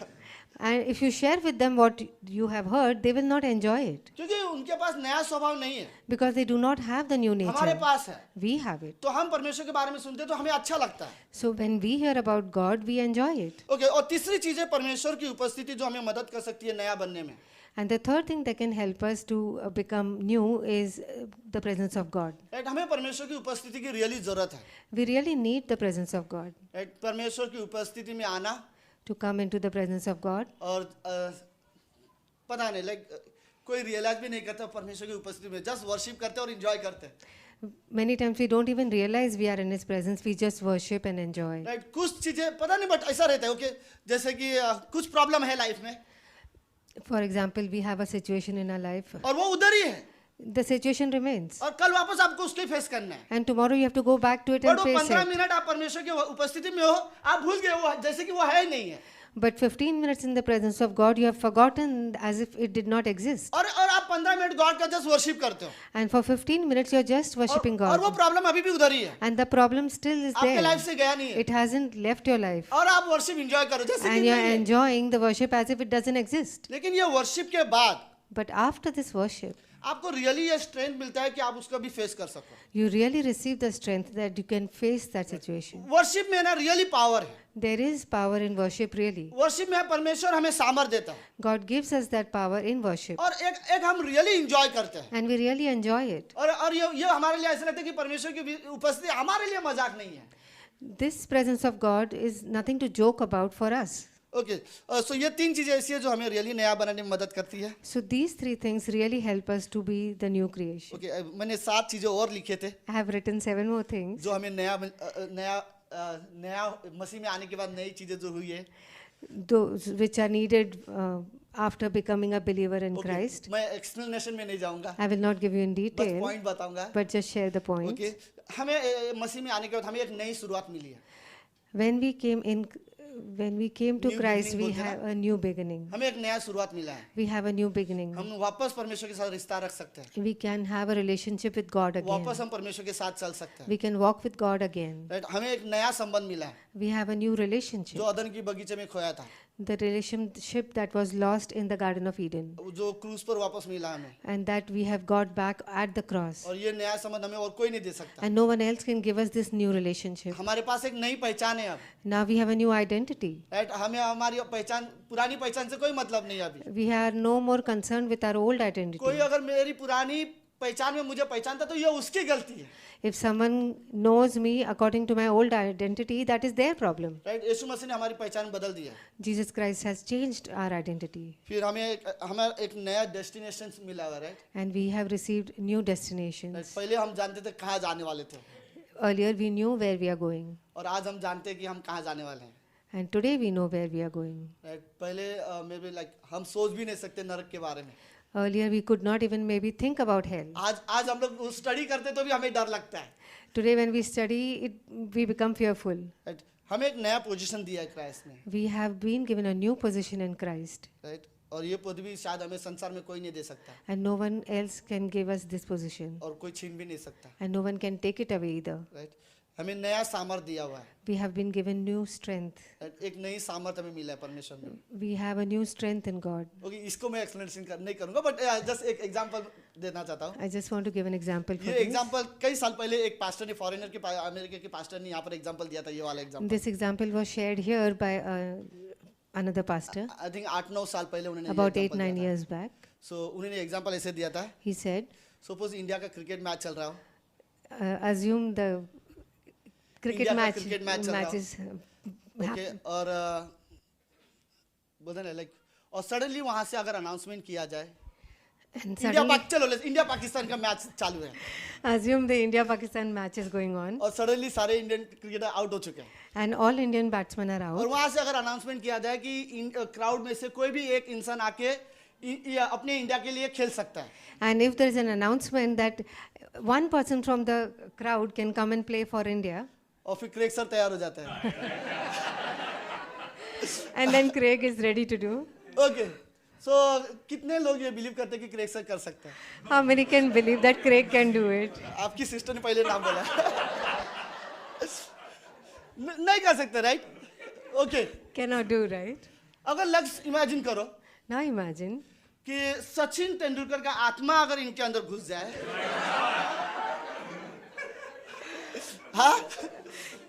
And if you share with them what you have heard, they will not enjoy it, क्योंकि उनके पास नया स्वभाव नहीं है, because they do not have the new हमारे nature. पास है। We have it. तो हम परमेश्वर के बारे में सुनते हैं तो हमें अच्छा लगता है। So when we hear about God, we enjoy it. Okay, और तीसरी चीज है परमेश्वर की उपस्थिति जो हमें मदद कर सकती है नया बनने में। And the third thing that can help us to become new is the presence of God. Right, हमें परमेश्वर की उपस्थिति की रियली जरूरत है। We really need the presence of God, right, परमेश्वर की उपस्थिति में आना, to come into the presence of God. और पता नहीं लाइक कोई रियलाइज भी नहीं करता परमेश्वर की उपस्थिति में, जस्ट वर्शिप करते और एंजॉय करते हैं, Many times we don't even realize we are in His presence. We just worship and enjoy. Right. कुछ चीजें पता नहीं, बट ऐसा रहता है ओके, जैसे कि कुछ प्रॉब्लम है लाइफ में For example, we have a situation in our life. और वो उधर ही है, The situation remains. और कल वापस आपको उसके फेस करना है, And tomorrow you have to go back to it but and वो face 15 it. मिनट आप परमेश्वर की उपस्थिति में हो, आप भूल गए वो जैसे कि वो है ही नहीं है, But 15 minutes in the presence of God, you have forgotten as if it did not exist. और आप 15 मिनट गॉड का जस्ट वर्शिप करते हो, And for 15 minutes, you're just worshipping और वो God. प्रॉब्लम अभी भी उधर ही है, And the problem still is आपके लाइफ there. से गया नहीं है, It hasn't left your life. और आप वर्शिप एंजॉय करो जैसे कि And you're नहीं है। enjoying the worship as if it doesn't exist. लेकिन ये वर्शिप के बाद But after this worship, आपको रियली ये स्ट्रेंथ मिलता है कि आप उसको भी फेस कर सको। you really receive the strength that you can face that situation. Worship में ना रियली पावर है, There is power in worship, really. Worship में परमेश्वर हमें सामर्थ देता है, God gives us that power in worship. और एक हम रियली एंजॉय करते हैं, And we really enjoy it. और ये हमारे लिए ऐसा लगता है कि परमेश्वर की उपस्थिति हमारे लिए मजाक नहीं है। This presence of God is nothing to joke about for us. Okay, so ये 3 चीजें ऐसी है जो हमें रियली नया बनाने में मदद करती है। So these 3 things really help us to be the new creation. Okay, मैंने 7 चीजें और लिखे थे I have written 7 more things, जो हमें नया मसीह में आने के बाद नई चीजें जो हुई है। those which are needed after becoming a believer in okay, Christ. मैं एक्सप्लेनेशन में नहीं जाऊंगा, I will not give you in बस detail, पॉइंट बताऊंगा। but just share the points. Okay, हमें मसीह में आने के बाद हमें एक नई शुरुआत मिली है, When we came to New Christ, beginning we बोलते हैं have a new beginning. हमें एक नया शुरुआत मिला है, We have a new beginning. हम वापस परमेश्वर के साथ रिश्ता रख सकते हैं, We can have a relationship with God again. वापस हम परमेश्वर के साथ चल सकते हैं, We can walk with God again. Right. हमें एक नया संबंध मिला है We have a new relationship. जो अदन की बगीचे में खोया था, The relationship that was lost in the Garden of Eden, जो क्रूज पर वापस मिला हमें, and that we have got back at the cross. और ये नया संबंध हमें और कोई नहीं दे सकता। And no one else can give us this new relationship. हमारे पास एक नई पहचान है अब, Now we have a new identity. Right. हमें हमारी पहचान, पुरानी पहचान से कोई मतलब नहीं है अभी। We are no more concerned with our old कोई identity. अगर मेरी पुरानी पहचान में मुझे पहचानता तो ये उसकी गलती है, If someone knows me according to my old identity, that is their problem. Right. यीशु मसीह ने हमारी पहचान बदल दी है, Jesus Christ has changed our identity, फिर हमें एक नया डेस्टिनेशन मिला हुआ, right. and we have received new right, destinations. पहले हम जानते थे कहाँ जाने वाले थे, Earlier we knew where we are going, और आज हम जानते हैं कि हम कहाँ जाने वाले हैं, and today we know where we are going. Right. पहले मे बी लाइक हम सोच भी नहीं सकते नरक के बारे में, Earlier we could not even maybe think about hell. आज हम लोग स्टडी करते तो भी हमें डर लगता है, Today when we study it, we become fearful. Right. हमें एक नया पोजीशन दिया है क्राइस्ट ने, We have been given a new position in Christ, right. और ये पदवी शायद हमें संसार में कोई नहीं दे सकता, and no one else can give us this position, और कोई छीन भी नहीं सकता, and no one can take it away either. Right. हमें नया सामर्थ दिया हुआ है, We have been given new strength. Right. एक नई सामर्थ हमें मिला है परमेश्वर में। We have a new strength in God. Okay, इसको मैं एक्सप्लेनेशन नहीं करूंगा, बट जस्ट एक एग्जांपल देना चाहता हूँ। I just want to give an example for ये this. एग्जांपल कई साल पहले एक पास्टर ने, फॉरेनर के अमेरिका के पास्टर ने यहाँ पर एग्जांपल दिया था, ये वाला example. This example was shared here by another pastor I think 8-9 साल पहले उन्होंने about 8-9 years back. सो उन्होंने एग्जांपल ऐसे दिया था, He said, सपोज इंडिया का क्रिकेट मैच चल रहा हो, assume the cricket India का match cricket match चल रहा हो। matches ओके, और बोलते ना लाइक, और सडनली वहां से अगर अनाउंसमेंट किया जाए, and इंडिया पाकिस्तान का मैच चालू है, assume the India-Pakistan match is going on, और सडनली सारे इंडियन क्रिकेटर आउट हो चुके हैं, and all Indian batsmen are और out, वहां से अगर अनाउंसमेंट किया जाए कि क्राउड में से कोई भी एक इंसान आके अपने इंडिया के लिए खेल सकता है, and if there is an announcement that one person from the crowd can come and play for India, और फिर क्रेग सर तैयार हो जाता है। and then Craig is ready to do. Okay, so कितने लोग ये बिलीव करते हैं कि क्रेग सर कर सकते हैं? How many can believe that Craig can do it? आपकी सिस्टर ने पहले नाम बोला। नहीं कर सकते, right. Okay, Cannot do, right? अगर लक्ष्य इमेजिन करो Now imagine कि सचिन तेंदुलकर का आत्मा अगर इनके अंदर घुस जाए, हाँ,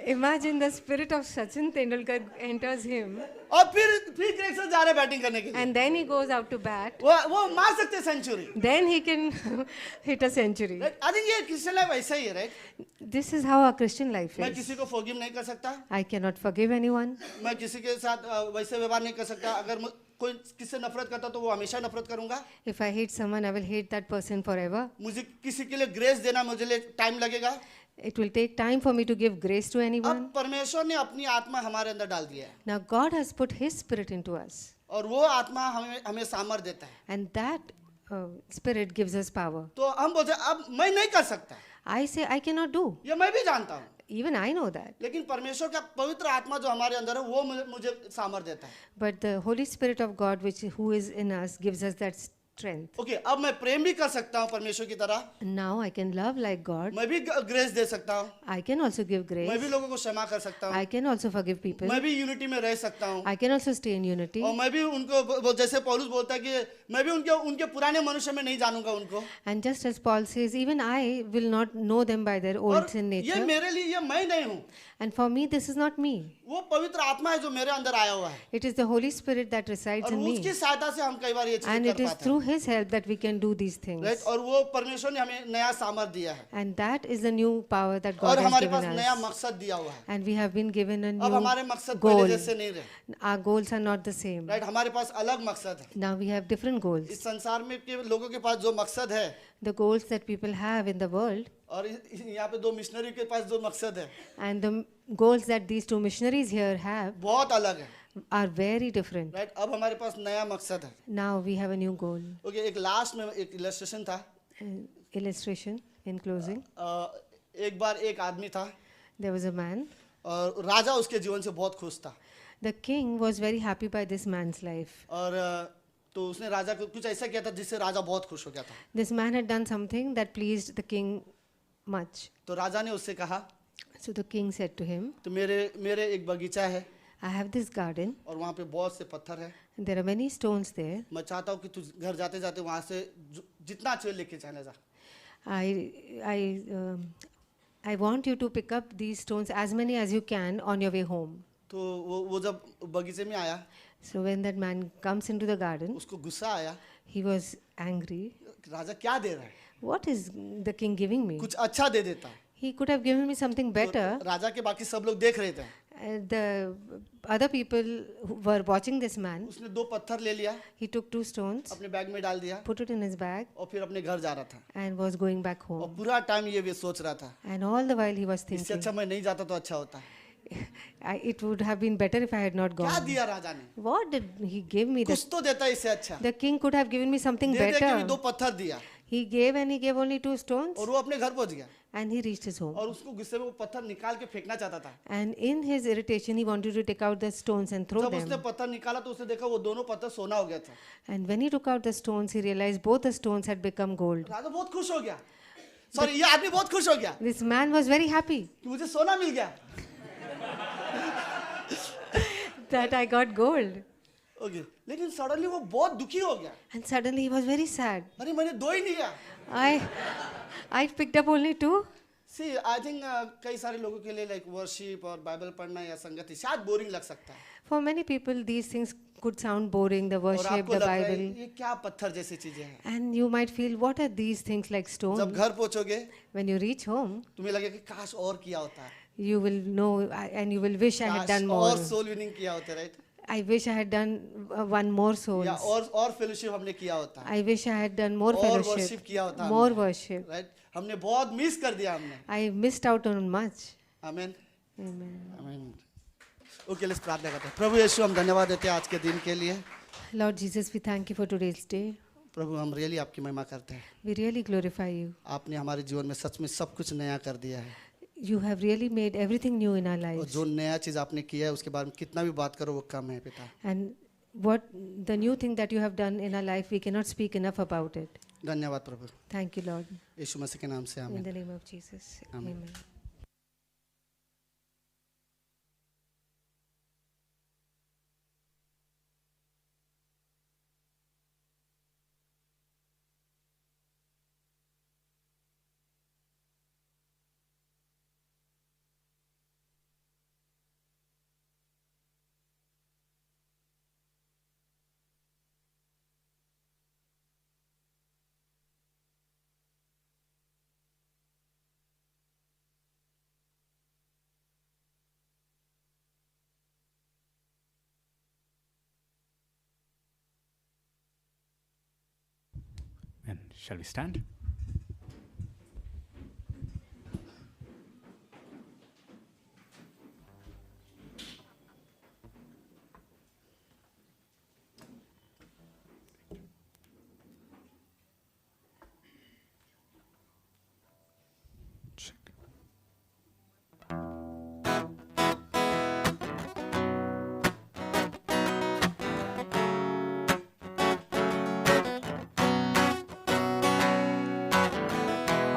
Imagine the spirit of Sachin Tendulkar enters him, और फिर क्रेग सर जा रहे बैटिंग करने के लिए, and then he goes out to bat. वो मार सकते century, Then he can hit a century. I think ये क्रिश्चियन लाइफ ऐसा ही है, right. This is how our Christian life मैं is. किसी को फॉरगिव नहीं कर सकता, I cannot forgive anyone. मैं किसी के साथ वैसे व्यवहार नहीं कर सकता, अगर कोई किससे नफरत करता तो वो हमेशा नफरत करूंगा। If I hate someone, I will hate that person forever. मुझे किसी के लिए ग्रेस देना मुझे लिए टाइम लगेगा। It will take time for me to give grace to anyone. अब परमेश्वर ने अपनी आत्मा हमारे अंदर डाल दिया है Now God has put His Spirit into us, और वो आत्मा हमें हमें सामर्थ देता है। and that Spirit gives us power. तो हम बोलते हैं, अब मैं नहीं कर सकता, I say I cannot do. ये मैं भी जानता हूँ, Even I know that. लेकिन परमेश्वर का पवित्र आत्मा जो हमारे अंदर है वो मुझे सामर्थ देता है। But the Holy Spirit of God, who is in us, gives us that strength. Okay, अब मैं प्रेम भी कर सकता हूँ परमेश्वर की तरह, Now I can love like God. मैं भी ग्रेस दे सकता हूँ, I can also give मैं भी grace. लोगों को क्षमा कर सकता हूँ, I can also forgive people. मैं भी यूनिटी में रह सकता हूँ, I can also stay in unity. और मैं भी उनको जैसे पौलुस बोलता है कि मैं भी उनके पुराने मनुष्य में नहीं जानूंगा उनको, And just as Paul says, even I will not know them by their old और sin ये nature. मेरे लिए ये मैं नहीं हूँ, And for me, this is not me. वो पवित्र आत्मा है जो मेरे अंदर आया हुआ है, It is the Holy Spirit that resides और in उसकी me. सहायता से हम कई बार ये And चीजें it कर is पाते हैं, through His help that we can do these things. Right. और वो परमेश्वर ने हमें नया सामर्थ दिया है And that is the new power that और God has हमारे given पास नया us. मकसद दिया हुआ है। And we have been given a अब हमारे new मकसद पहले goal. जैसे नहीं रहे, Our goals are not the same. Right. हमारे पास अलग मकसद है। Now we have different इस goals. संसार में के लोगों के पास जो मकसद है, The goals that people have in the world और यहाँ पे दो मिशनरी के पास जो मकसद है and the goals that these two missionaries here have बहुत अलग है, are very different. राइट। अब हमारे पास नया मकसद है। Now we have a new goal. Okay, एक लास्ट में एक इलस्ट्रेशन था। Illustration in closing. एक बार एक आदमी था There was a man. और राजा उसके जीवन से बहुत खुश था, The king was very happy by this man's life. और तो उसने राजा को कुछ ऐसा किया था जिससे राजा बहुत खुश हो गया था। This man had done something that pleased the king much. तो राजा ने उससे कहा, So the king said to him, तो मेरे एक बगीचा है I have this garden. और वहाँ पे बहुत से पत्थर है, There are many stones there. मैं चाहता हूँ कि तू घर जाते जाते वहाँ से जितना चाहिए लेके चले जा। I want you to pick up these stones as many as you can on your way home. तो वो जब बगीचे में आया, So when that man comes into the garden, उसको गुस्सा आया, he was angry. राजा क्या दे रहा है, What is the king giving me? कुछ अच्छा दे देता। He could have given me something better. तो राजा के बाकी सब लोग देख रहे थे, The other people who were watching this man, उसने दो पत्थर ले लिया, he took 2 stones, अपने बैग में डाल दिया put it in his bag, और फिर अपने घर जा रहा था। and was going back और home. पूरा टाइम ये सोच रहा था, And all the while he was इससे thinking, अच्छा मैं नहीं जाता तो अच्छा होता। it would have been better if I had not क्या gone. दिया राजा ने, What did he give me? कुछ तो देता इससे अच्छा, The king could have given me something दे दे के भी better. दो पत्थर दिया He gave and he gave only 2 stones, और वो अपने घर पहुंच गया। and he reached his home. और उसको गुस्से में वो पत्थर निकाल के फेंकना चाहता था। And in his irritation, he wanted to take out the stones and throw जब उसने them. पत्थर निकाला तो उसने देखा वो दोनों पत्थर सोना हो गया था। And when he took out the stones, he realized both the stones had become gold. राजा बहुत खुश हो गया, सॉरी ये आदमी बहुत खुश हो गया This man was very happy कि मुझे सोना मिल गया। that I got gold. Okay, लेकिन सडनली वो बहुत दुखी हो गया। And suddenly he was very sad. अरे मैंने दो ही नहीं लिया। I picked up only 2. See I think कई सारे लोगों के लिए लाइक वर्शिप और बाइबल पढ़ना या संगति शायद बोरिंग लग सकता है, For many people, these things could sound boring, the और worship, आपको the लग रहा है Bible. ये क्या पत्थर जैसी चीजें हैं। And you might feel, what are these things like जब stone? घर पहुंचोगे When you reach home, तुम्हें लगेगा कि काश और किया होता, you will know and you will wish I had काश done और more. सोल विनिंग किया होता, right. I wish I had done one more या souls. और फेलोशिप हमने किया होता, I wish I had done more और fellowship, worship किया होता more हमने। worship. राइट, हमने बहुत मिस कर दिया हमने। I missed out on much. आमीन, Amen. आमीन। ओके, लेट्स प्रार्थना करते हैं। प्रभु यीशु, हम धन्यवाद देते हैं आज के दिन के लिए। Lord Jesus, we thank you for today's day. प्रभु हम रियली आपकी महिमा करते हैं। We really glorify you. आपने हमारे जीवन में सच में सब कुछ नया कर दिया है, You have really made everything new in our और lives. जो नया चीज़ आपने किया है उसके बारे में कितना भी बात करो वो कम है पिता। And what the new thing that you have done in our life, we cannot speak enough about it. धन्यवाद प्रभु, Thank you, Lord. यीशु मसीह के नाम से In आमीन। the name of Jesus. Amen. Amen. And shall we stand? Check.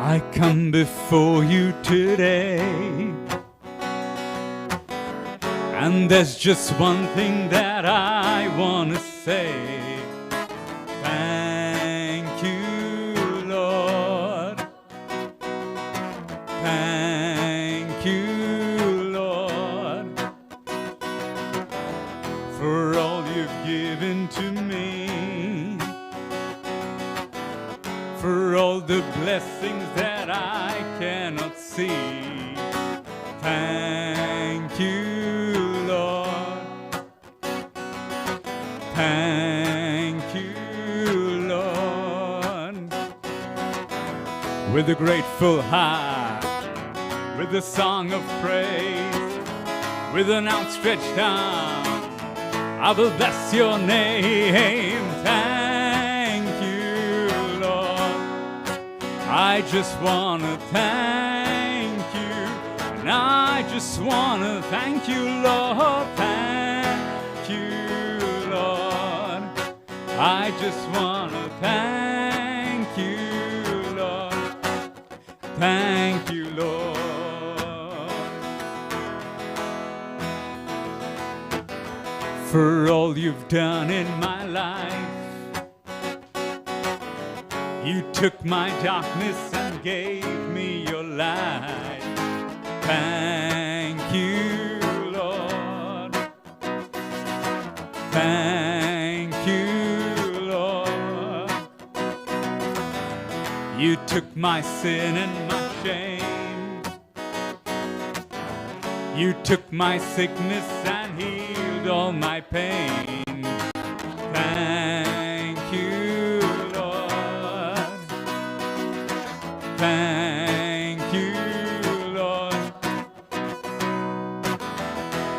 I come before you today, and there's just one thing that I want to say. Thank you, Lord. Thank you, Lord, for all you've given to me, for all the blessings that I cannot see. Thank you, Lord. Thank you, Lord. With a grateful heart, with a song of praise, with an outstretched arm, I will bless your name. Thank you, Lord. I just want to thank you, and I just want to thank you, Lord. Thank you, Lord. I just want to thank you, Lord. Thank you, Lord. For all you've done in my life. You took my darkness and gave me your light. Thank you, Lord. Thank you, Lord. You took my sin and my shame. You took my sickness and healed all my pain. Thank you, Lord. Thank you, Lord.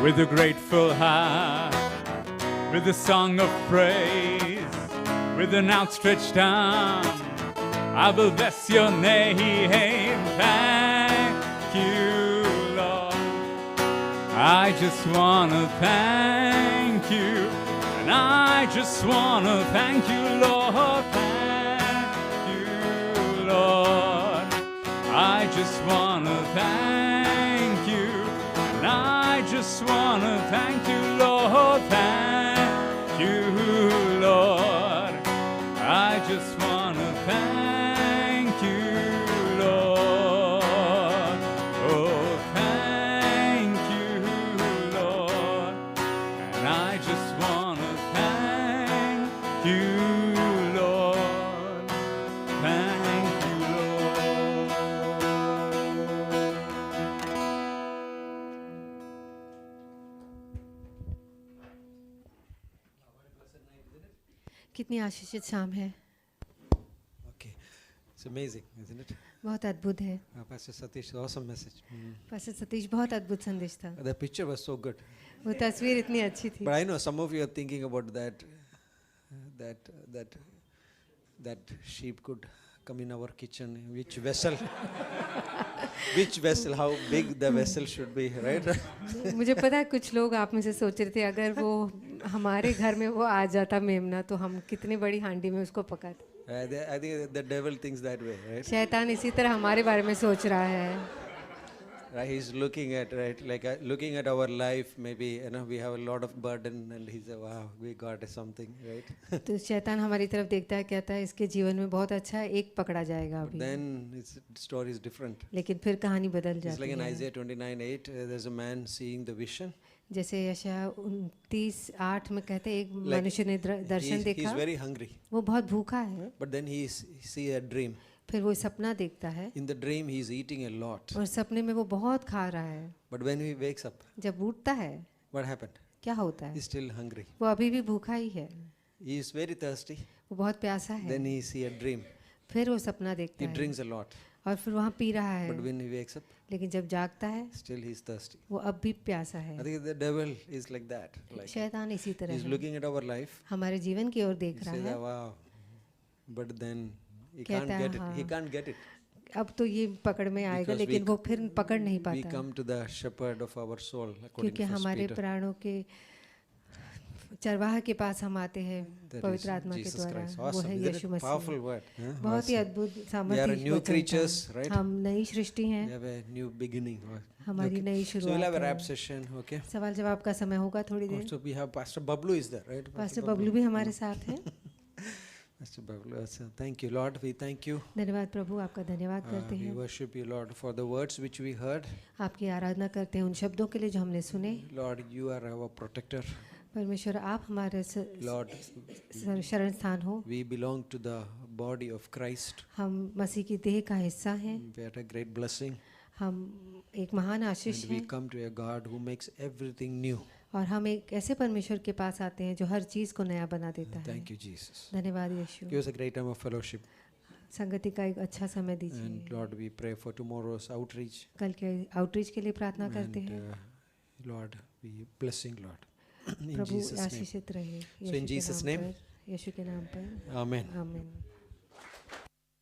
With a grateful heart, with a song of praise, with an outstretched arm, I will bless your name. Thank you, Lord. I just want to thank you, and I just want to thank you, Lord. Thank you, Lord. I just want to thank you, and I just want to thank you, Lord. Thank you, Lord. I just want to thank you, Lord. Oh, thank you, Lord. And I just want to thank you, Lord. Thank you, Lord. कितनी आशीषित शाम है, Okay, it's amazing, isn't it? बहुत अद्भुत है। Pastor Satish, awesome message. Pastor Satish, बहुत अद्भुत संदेश था। The picture was so good. वो तस्वीर इतनी अच्छी थी। But I know some of you are thinking about that sheep could come in our kitchen. Which vessel? Which vessel? How big the vessel should be, right? मुझे पता है कुछ लोग आप में से सोच रहे थे अगर वो हमारे घर में वो आ जाता मेमना तो हम कितनी बड़ी हांडी में उसको पकाते। I think the devil thinks that way, right? शैतान इसी तरह हमारे बारे में सोच रहा है। Right? He's looking at, right, like looking at our life. Maybe we have a lot of burden, and he's wow, we got something, right? तो शैतान हमारी तरफ देखता है, कहता है इसके जीवन में बहुत अच्छा है, एक पकड़ा जाएगा अभी। Then its story is different. लेकिन फिर कहानी बदल It's like जाती in है। Isaiah 29:8, there's a man seeing the vision. जैसे यशायाह 29:8 में कहते हैं एक Like, मनुष्य ने दर्शन he's देखा, very hungry, वो बहुत भूखा है, but then he see a dream. फिर वो सपना देखता है In the dream, he's eating a lot. और सपने में वो बहुत खा रहा है। But when he wakes up, जब उठता है what happened? क्या होता है? He's still hungry. वो अभी भी भूखा ही है, He is very thirsty. वो बहुत प्यासा है। Then he see a dream. फिर वो सपना देखता He है drinks a lot. और फिर वहाँ पी रहा है, But when he wakes up, लेकिन जब जागता है still he's thirsty. वो अब भी प्यासा है। I think the devil is like that. Like शैतान इसी तरह he's है, looking at our life. हमारे जीवन की ओर He देख रहा says, है, "Ah, wow," but then he कहता can't है, get it. He हाँ। can't get it. अब तो ये पकड़ में आएगा, Because लेकिन वो फिर पकड़ नहीं We पाता, come to the shepherd of our soul, according क्योंकि to 1 हमारे Peter. प्राणों के चरवाहा के पास हम आते हैं That is पवित्र आत्मा के Jesus द्वारा, Christ. वो Awesome. है Isn't Yeshu it powerful Masih. word? huh? बहुत ही Awesome. अद्भुत We are सामर्थ्य new वचन था। creatures, right? हम नई सृष्टि हैं, We have a new beginning. हमारी Okay. नई So we'll शुरुआत have a है। rap session, okay? सवाल जवाब का समय होगा थोड़ी देर। Also we have Pastor Bablu is there, right? Pastor Bablu भी हमारे साथ हैं। Pastor Bablu, so thank you, Lord. We thank you. धन्यवाद प्रभु, आपका धन्यवाद करते We हैं, worship you, Lord, for the words which we heard. आपकी आराधना करते हैं उन शब्दों के लिए जो हमने सुने। Lord, you are our protector. परमेश्वर आप हमारे Lord, शरण स्थान हो, we belong to the body of Christ. हम मसीह की देह का हिस्सा हैं, We are a great blessing. हम एक महान आशीष And we हैं, come to a God who makes everything new. और हम एक ऐसे परमेश्वर के पास आते हैं जो हर चीज़ को नया बना देता है। Thank you, Jesus. धन्यवाद यीशु। Give us a great time of fellowship. संगति का एक अच्छा समय And दीजिए। Lord, we pray for tomorrow's outreach. कल के आउटरीच के लिए प्रार्थना करते And हैं। Lord, we blessing, Lord. In Prabhu Jesus' name. आशीषित रहे So in Jesus' name. यीशु के नाम पर Amen. आमीन।